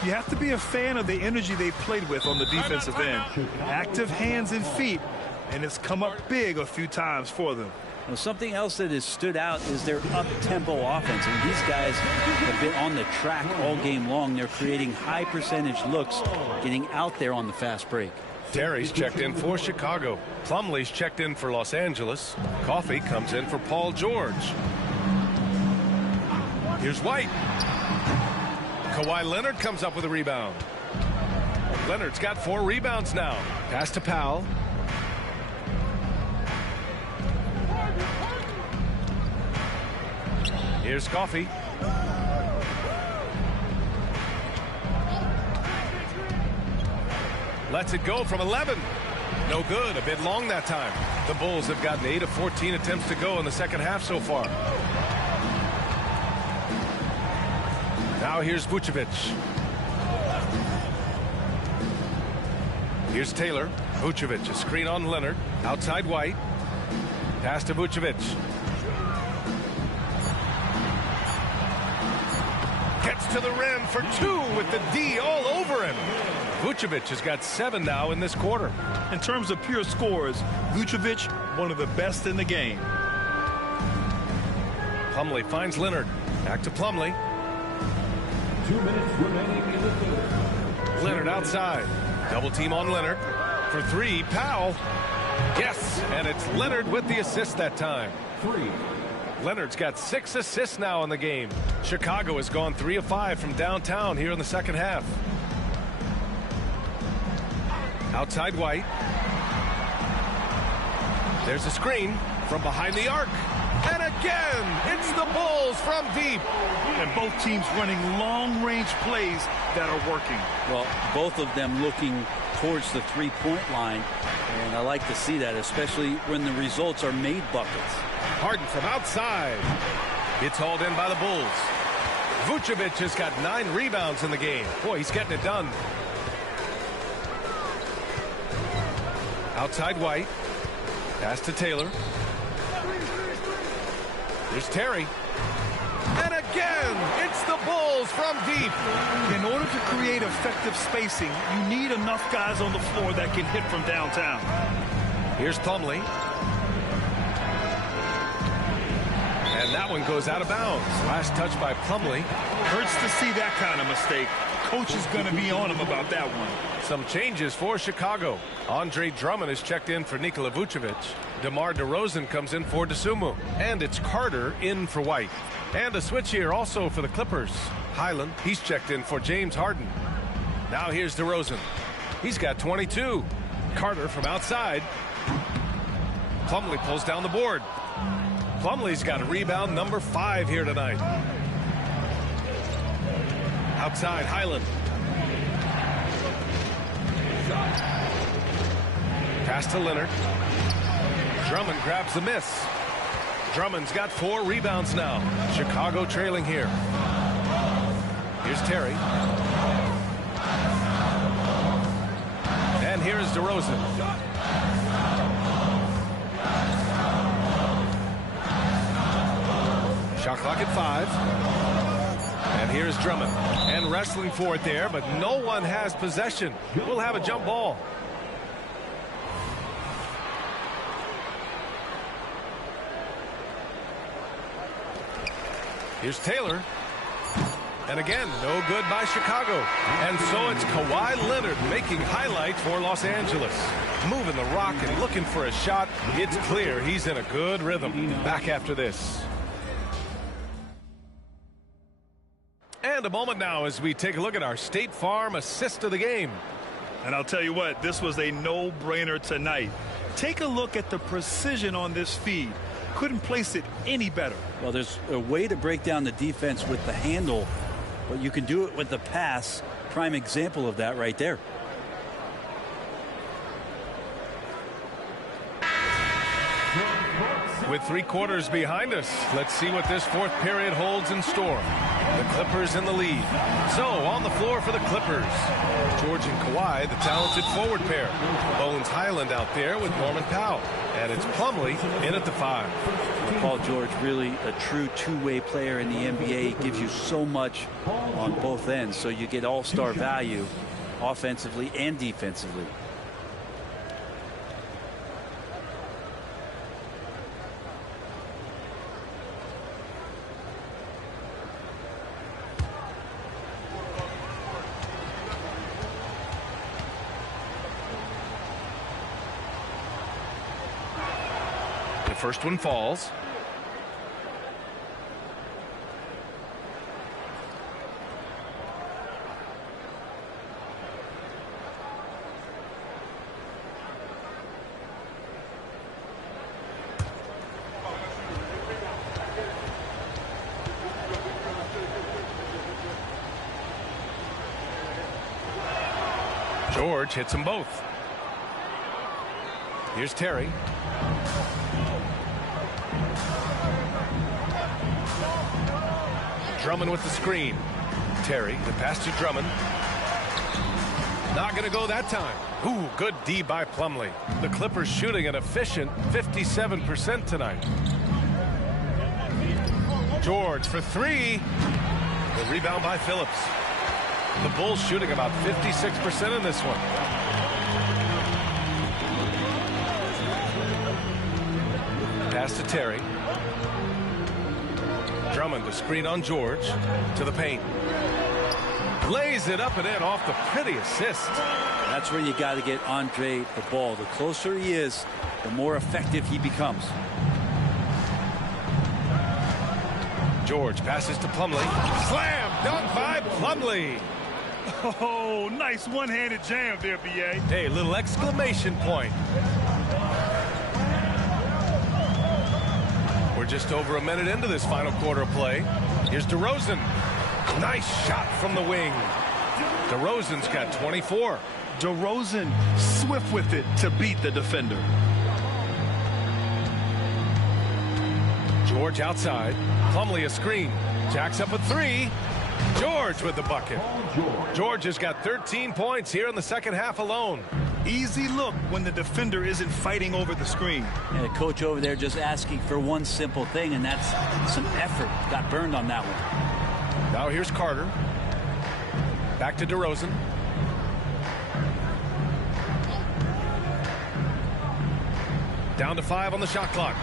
You have to be a fan of the energy they played with on the defensive end. Active hands and feet, and it's come up big a few times for them. Well, something else that has stood out is their up-tempo offense. And these guys have been on the track all game long. They're creating high-percentage looks, getting out there on the fast break. Terry's checked in for Chicago. Plumlee's checked in for Los Angeles. Coffey comes in for Paul George. Here's White. Kawhi Leonard comes up with a rebound. Leonard's got 4 rebounds now. Pass to Powell. Here's Coffey. Lets it go from 11. No good. A bit long that time. The Bulls have gotten 8 of 14 attempts to go in the second half so far. Now here's Vucevic. Here's Taylor. Vucevic, a screen on Leonard. Outside White. Pass to Vucevic. Gets to the rim for 2 with the D all over him. Vucevic has got 7 now in this quarter. In terms of pure scores, Vucevic, one of the best in the game. Plumlee finds Leonard. Back to Plumlee. 2 minutes remaining in the third. Leonard outside. Double team on Leonard. For 3, Powell. Yes, and it's Leonard with the assist that time. 3. Leonard's got 6 assists now in the game. Chicago has gone 3 of 5 from downtown here in the second half. Outside White. There's a screen from behind the arc. And again, it's the Bulls from deep. And both teams running long-range plays that are working. Well, both of them looking towards the three-point line. And I like to see that, especially when the results are made buckets. Harden from outside. It's hauled in by the Bulls. Vucevic has got 9 rebounds in the game. Boy, he's getting it done. Outside White. Pass to Taylor. There's Terry. And again, it's the Bulls from deep. In order to create effective spacing, you need enough guys on the floor that can hit from downtown. Here's Plumlee. And that one goes out of bounds. Last touch by Plumlee. Hurts to see that kind of mistake. Coach is going to be on him about that one. Some changes for Chicago. Andre Drummond is checked in for Nikola Vucevic. DeMar DeRozan comes in for DeSumo. And it's Carter in for White. And a switch here also for the Clippers. Highland, he's checked in for James Harden. Now here's DeRozan. He's got 22. Carter from outside. Plumlee pulls down the board. Plumlee's got a rebound number 5 here tonight. Outside Highland. Pass to Leonard. Drummond grabs the miss. Drummond's got 4 rebounds now. Chicago trailing here. Here's Terry. And here's DeRozan. Shot clock at 5. And here's Drummond. And wrestling for it there, but no one has possession. We'll have a jump ball. Here's Taylor. And again, no good by Chicago. And so it's Kawhi Leonard making highlights for Los Angeles. Moving the rock and looking for a shot. It's clear he's in a good rhythm. Back after this. And a moment now as we take a look at our State Farm assist of the game. And I'll tell you what, this was a no-brainer tonight. Take a look at the precision on this feed. Couldn't place it any better. Well, there's a way to break down the defense with the handle, but you can do it with the pass. Prime example of that right there. With 3 quarters behind us, let's see what this 4th period holds in store. The Clippers in the lead. So on the floor for the Clippers, George and Kawhi, the talented forward pair. Bones Highland out there with Norman Powell. And it's Plumlee in at the 5. Paul George, really a true two-way player in the NBA. He gives you so much on both ends, so you get all-star value offensively and defensively. The first one falls. George hits them both. Here's Terry. Drummond with the screen. Terry, the pass to Drummond. Not going to go that time. Ooh, good D by Plumlee. The Clippers shooting an efficient 57% tonight. George for 3. The rebound by Phillips. The Bulls shooting about 56% in this one. Pass to Terry. Drummond to screen on George. To the paint. Lays it up and in off the pretty assist. That's where you got to get Andre the ball. The closer he is, the more effective he becomes. George passes to Plumlee. Slam dunk by Plumlee. Oh, nice one-handed jam there, B.A. Hey, little exclamation point. We're just over a minute into this final quarter of play. Here's DeRozan. Nice shot from the wing. DeRozan's got 24. DeRozan swift with it to beat the defender. George outside. Plumlee a screen. Jacks up a 3. George with the bucket. George has got 13 points here in the second half alone. Easy look when the defender isn't fighting over the screen. And the coach over there just asking for one simple thing, and that's some effort. Got burned on that one. Now here's Carter. Back to DeRozan. Down to 5 on the shot clock.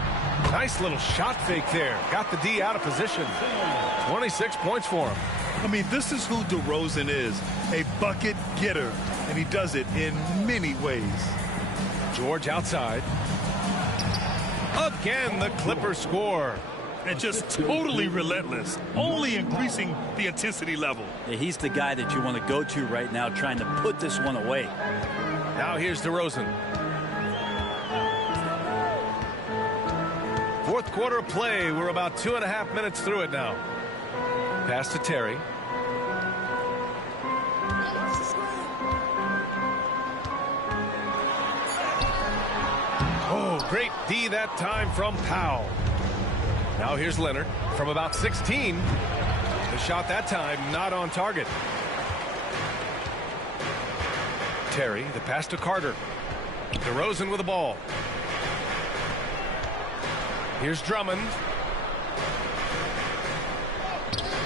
Nice little shot fake there. Got the D out of position. 26 points for him. I mean, this is who DeRozan is, a bucket getter, and he does it in many ways. George outside. Again, the Clippers score. And just totally relentless, only increasing the intensity level. Yeah, he's the guy that you want to go to right now, trying to put this one away. Now here's DeRozan. Fourth quarter of play. We're about 2.5 minutes through it now. Pass to Terry. Oh, great D that time from Powell. Now here's Leonard from about 16. The shot that time not on target. Terry, the pass to Carter. DeRozan with the ball. Here's Drummond.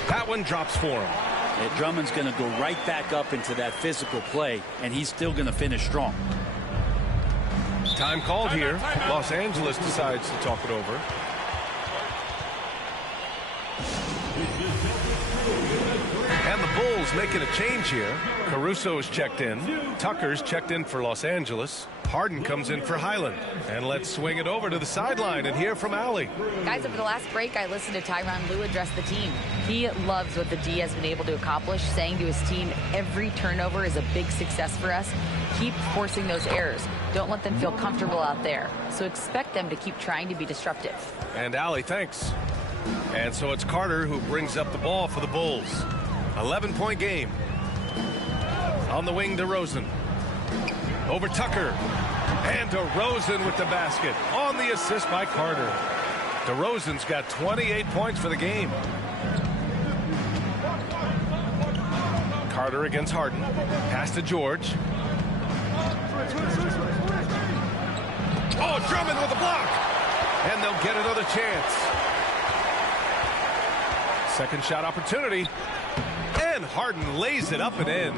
That one drops for him. Yeah, Drummond's going to go right back up into that physical play, and he's still going to finish strong. Time called here. Los Angeles decides to talk it over. And the Bulls making a change here. Caruso is checked in. Tucker's checked in for Los Angeles. Harden comes in for Highland. And let's swing it over to the sideline and hear from Allie. Guys, over the last break, I listened to Tyronn Lue address the team. He loves what the D has been able to accomplish, saying to his team, every turnover is a big success for us. Keep forcing those errors. Don't let them feel comfortable out there. So expect them to keep trying to be disruptive. And Allie, thanks. And so it's Carter who brings up the ball for the Bulls. 11-point game. On the wing, DeRozan. Over Tucker. And DeRozan with the basket. On the assist by Carter. DeRozan's got 28 points for the game. Carter against Harden. Pass to George. Oh, Drummond with a block. And they'll get another chance. Second shot opportunity. And Harden lays it up and in.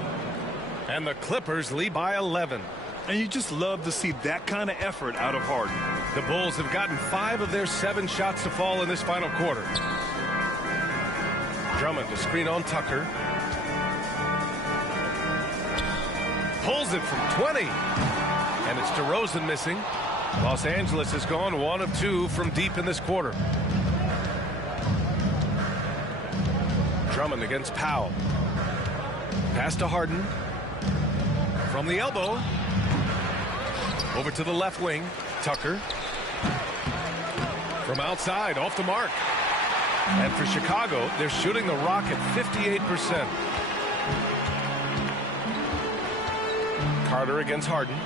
And the Clippers lead by 11. And you just love to see that kind of effort out of Harden. The Bulls have gotten 5 of their 7 shots to fall in this final quarter. Drummond to screen on Tucker. Pulls it from 20. And it's DeRozan missing. Los Angeles has gone 1 of 2 from deep in this quarter. Drummond against Powell. Pass to Harden. From the elbow. Over to the left wing. Tucker. From outside, off the mark. And for Chicago, they're shooting the rock at 58%. Carter against Harden.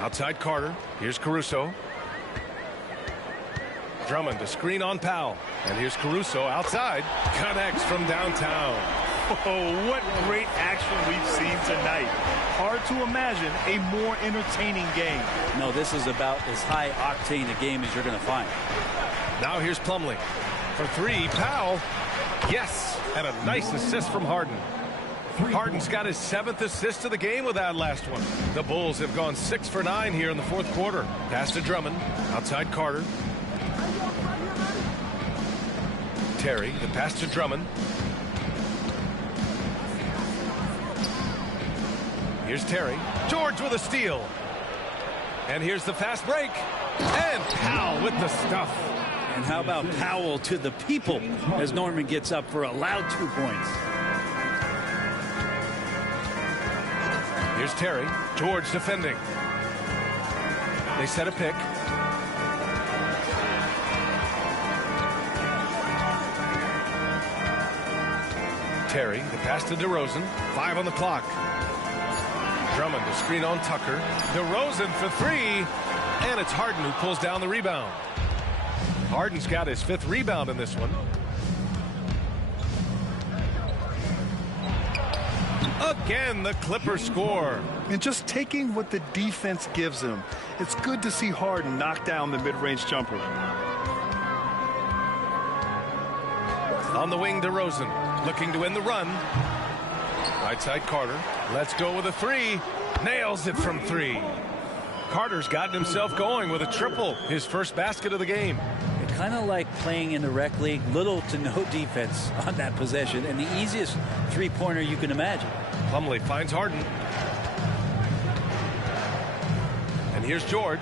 Outside Carter. Here's Caruso. Drummond to screen on Powell. And here's Caruso outside. Connects from downtown. Oh, what great action we've seen tonight. Hard to imagine a more entertaining game. No, this is about as high octane a game as you're going to find. Now here's Plumlee. For 3, Powell. Yes, and a nice assist from Harden. Harden's got his 7th assist of the game with that last one. The Bulls have gone 6 for 9 here in the 4th quarter. Pass to Drummond. Outside Carter. Terry, the pass to Drummond. Here's Terry. George with a steal. And here's the fast break. And Powell with the stuff. And how about Powell to the people as Norman gets up for a loud 2 points. Here's Terry. George defending. They set a pick. Terry, the pass to DeRozan. 5 on the clock. Drummond to screen on Tucker. DeRozan for 3. And it's Harden who pulls down the rebound. Harden's got his 5th rebound in this one. Again, the Clippers score. And just taking what the defense gives him, it's good to see Harden knock down the mid-range jumper. On the wing, DeRozan looking to win the run. Right side, Carter. Let's go with a 3. Nails it from 3. Carter's gotten himself going with a triple, his first basket of the game. Kind of like playing in the rec league, little to no defense on that possession, and the easiest three-pointer you can imagine. Plumlee finds Harden. And here's George.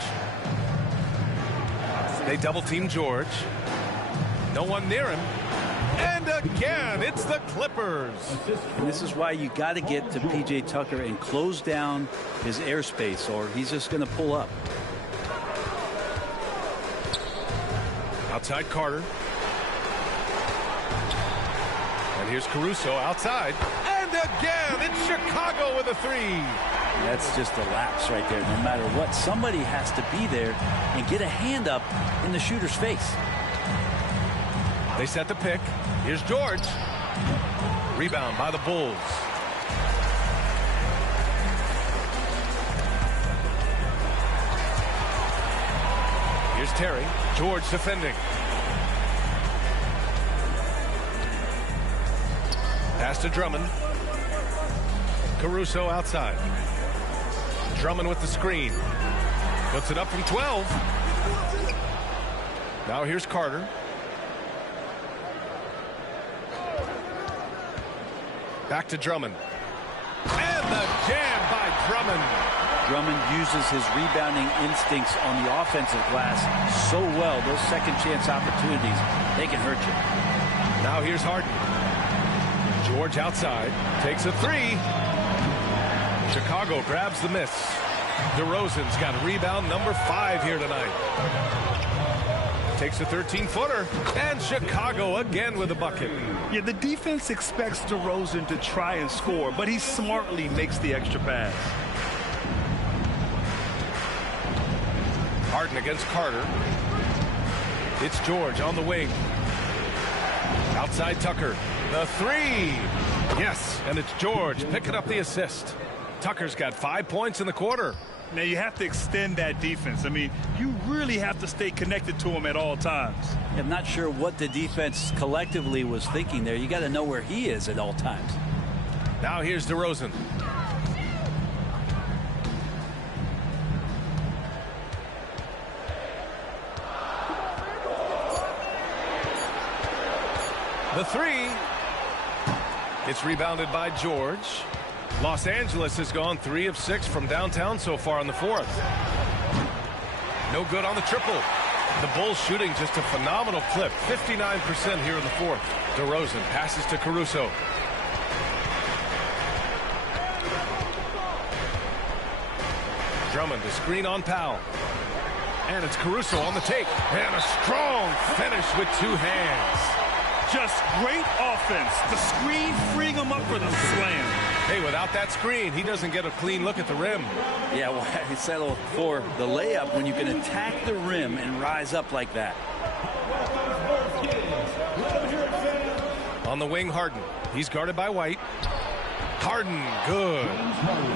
They double-team George. No one near him. And again, it's the Clippers. And this is why you got to get to P.J. Tucker and close down his airspace, or he's just going to pull up. Outside Carter. And here's Caruso outside. And again, it's Chicago with a 3. That's just a lapse right there. No matter what, somebody has to be there and get a hand up in the shooter's face. They set the pick. Here's George. Rebound by the Bulls. Here's Terry. George defending. Pass to Drummond. Caruso outside. Drummond with the screen. Puts it up from 12. Now here's Carter. Back to Drummond. And the jam by Drummond. Drummond uses his rebounding instincts on the offensive glass so well. Those second chance opportunities, they can hurt you. Now here's Harden. George outside. Takes a 3. Chicago grabs the miss. DeRozan's got rebound number 5 here tonight. Takes a 13-footer. And Chicago again with a bucket. Yeah, the defense expects DeRozan to try and score, but he smartly makes the extra pass. Harden against Carter. It's George on the wing. Outside Tucker. The three. Yes, and it's George picking up the assist. Tucker's got 5 points in the quarter. Now you have to extend that defense. I mean, you really have to stay connected to him at all times. I'm not sure what the defense collectively was thinking there. You got to know where he is at all times. Now here's DeRozan. The three. It's rebounded by George. Los Angeles has gone 3 of 6 from downtown so far in the fourth. No good on the triple. The Bulls shooting just a phenomenal clip. 59% here in the fourth. DeRozan passes to Caruso. Drummond to screen on Powell. And it's Caruso on the take. And a strong finish with 2 hands. Just great offense. The screen freeing him up for the slam. Hey, without that screen, he doesn't get a clean look at the rim. Yeah, well, he settled for the layup when you can attack the rim and rise up like that. On the wing, Harden. He's guarded by White. Harden, good.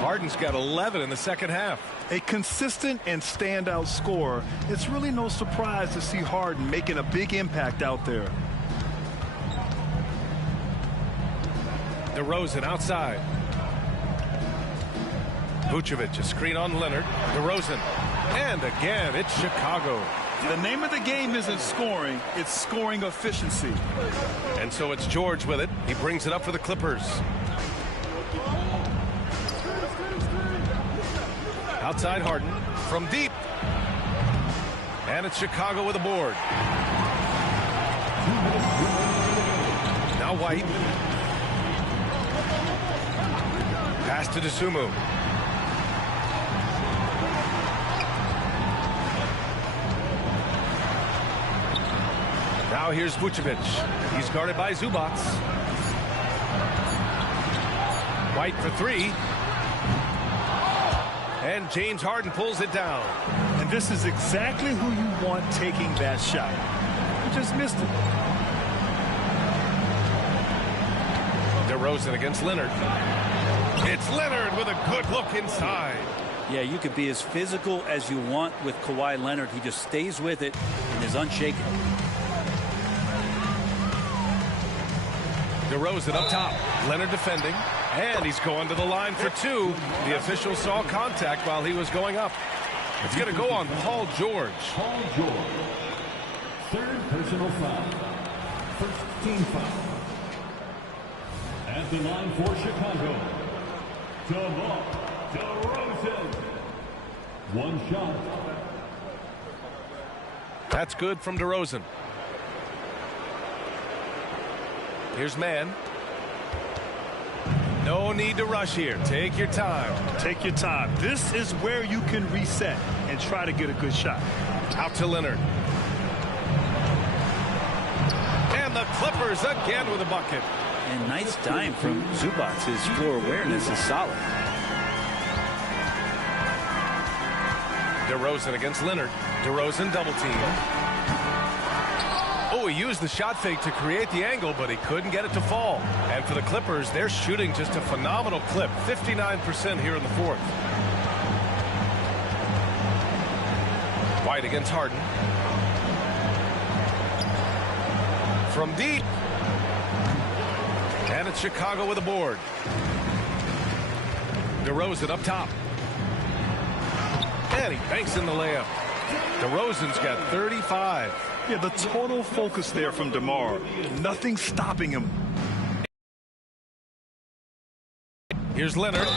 Harden's got 11 in the second half. A consistent and standout scorer. It's really no surprise to see Harden making a big impact out there. DeRozan outside. Vucevic, a screen on Leonard. DeRozan. And again, it's Chicago. The name of the game isn't scoring, it's scoring efficiency. And so it's George with it. He brings it up for the Clippers. Outside Harden from deep. And it's Chicago with a board. Now White. Pass to Dosunmu. Now here's Vucevic. He's guarded by Zubac. White for 3. And James Harden pulls it down. And this is exactly who you want taking that shot. You just missed it. DeRozan against Leonard. It's Leonard with a good look inside. Yeah, you could be as physical as you want with Kawhi Leonard. He just stays with it and is unshaken. DeRozan up top. Leonard defending. And he's going to the line for 2. The official saw contact while he was going up. It's going to go on Paul George. Paul George. Third personal foul. First team foul. At the line for Chicago, DeMar DeRozan. One shot. That's good from DeRozan. Here's Mann. No need to rush here. Take your time. Take your time. This is where you can reset and try to get a good shot. Out to Leonard. And the Clippers again with a bucket. And nice dime from Zubac. His floor awareness is solid. DeRozan against Leonard. DeRozan double team. Oh, he used the shot fake to create the angle, but he couldn't get it to fall. And for the Clippers, they're shooting just a phenomenal clip. 59% here in the fourth. White against Harden. From deep. And it's Chicago with a board. DeRozan up top. And he banks in the layup. DeRozan's got 35. Yeah, the total focus there from DeMar. Nothing stopping him. Here's Leonard.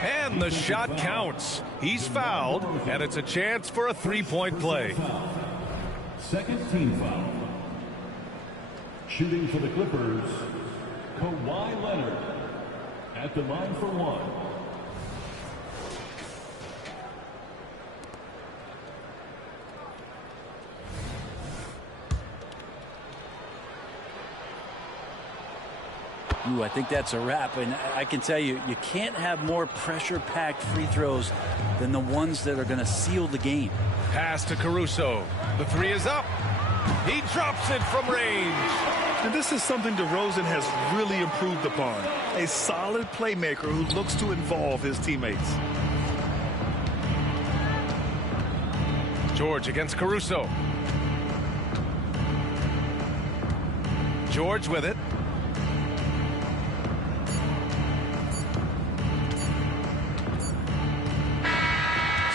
And the shot counts. He's fouled, and it's a chance for a three-point play. Second team foul. Shooting for the Clippers, Kawhi Leonard. At the line for 1. Ooh, I think that's a wrap. And I can tell you, you can't have more pressure-packed free throws than the ones that are going to seal the game. Pass to Caruso. The 3 is up. He drops it from range. And this is something DeRozan has really improved upon. A solid playmaker who looks to involve his teammates. George against Caruso. George with it.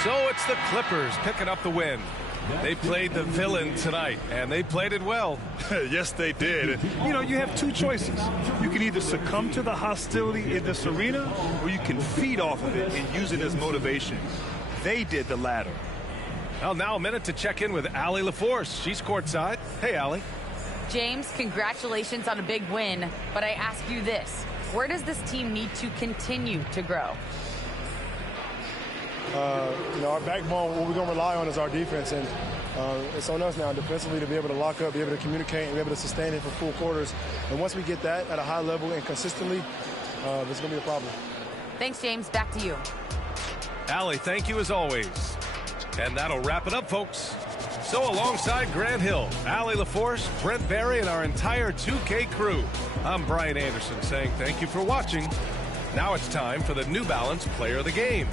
So it's the Clippers picking up the win. They played the villain tonight, and they played it well. Yes, they did. You know, you have two choices. You can either succumb to the hostility in this arena, or you can feed off of it and use it as motivation. They did the latter. Well, now a minute to check in with Allie LaForce. She's courtside. Hey, Allie. James, congratulations on a big win, but I ask you this. Where does this team need to continue to grow? You know, our backbone, what we're going to rely on is our defense, and it's on us now defensively to be able to lock up, be able to communicate, and be able to sustain it for full quarters. And once we get that at a high level and consistently, it's going to be a problem. Thanks, James. Back to you. Allie, thank you as always. And that'll wrap it up, folks. So alongside Grant Hill, Allie LaForce, Brent Barry, and our entire 2K crew, I'm Brian Anderson saying thank you for watching. Now it's time for the New Balance Player of the Game.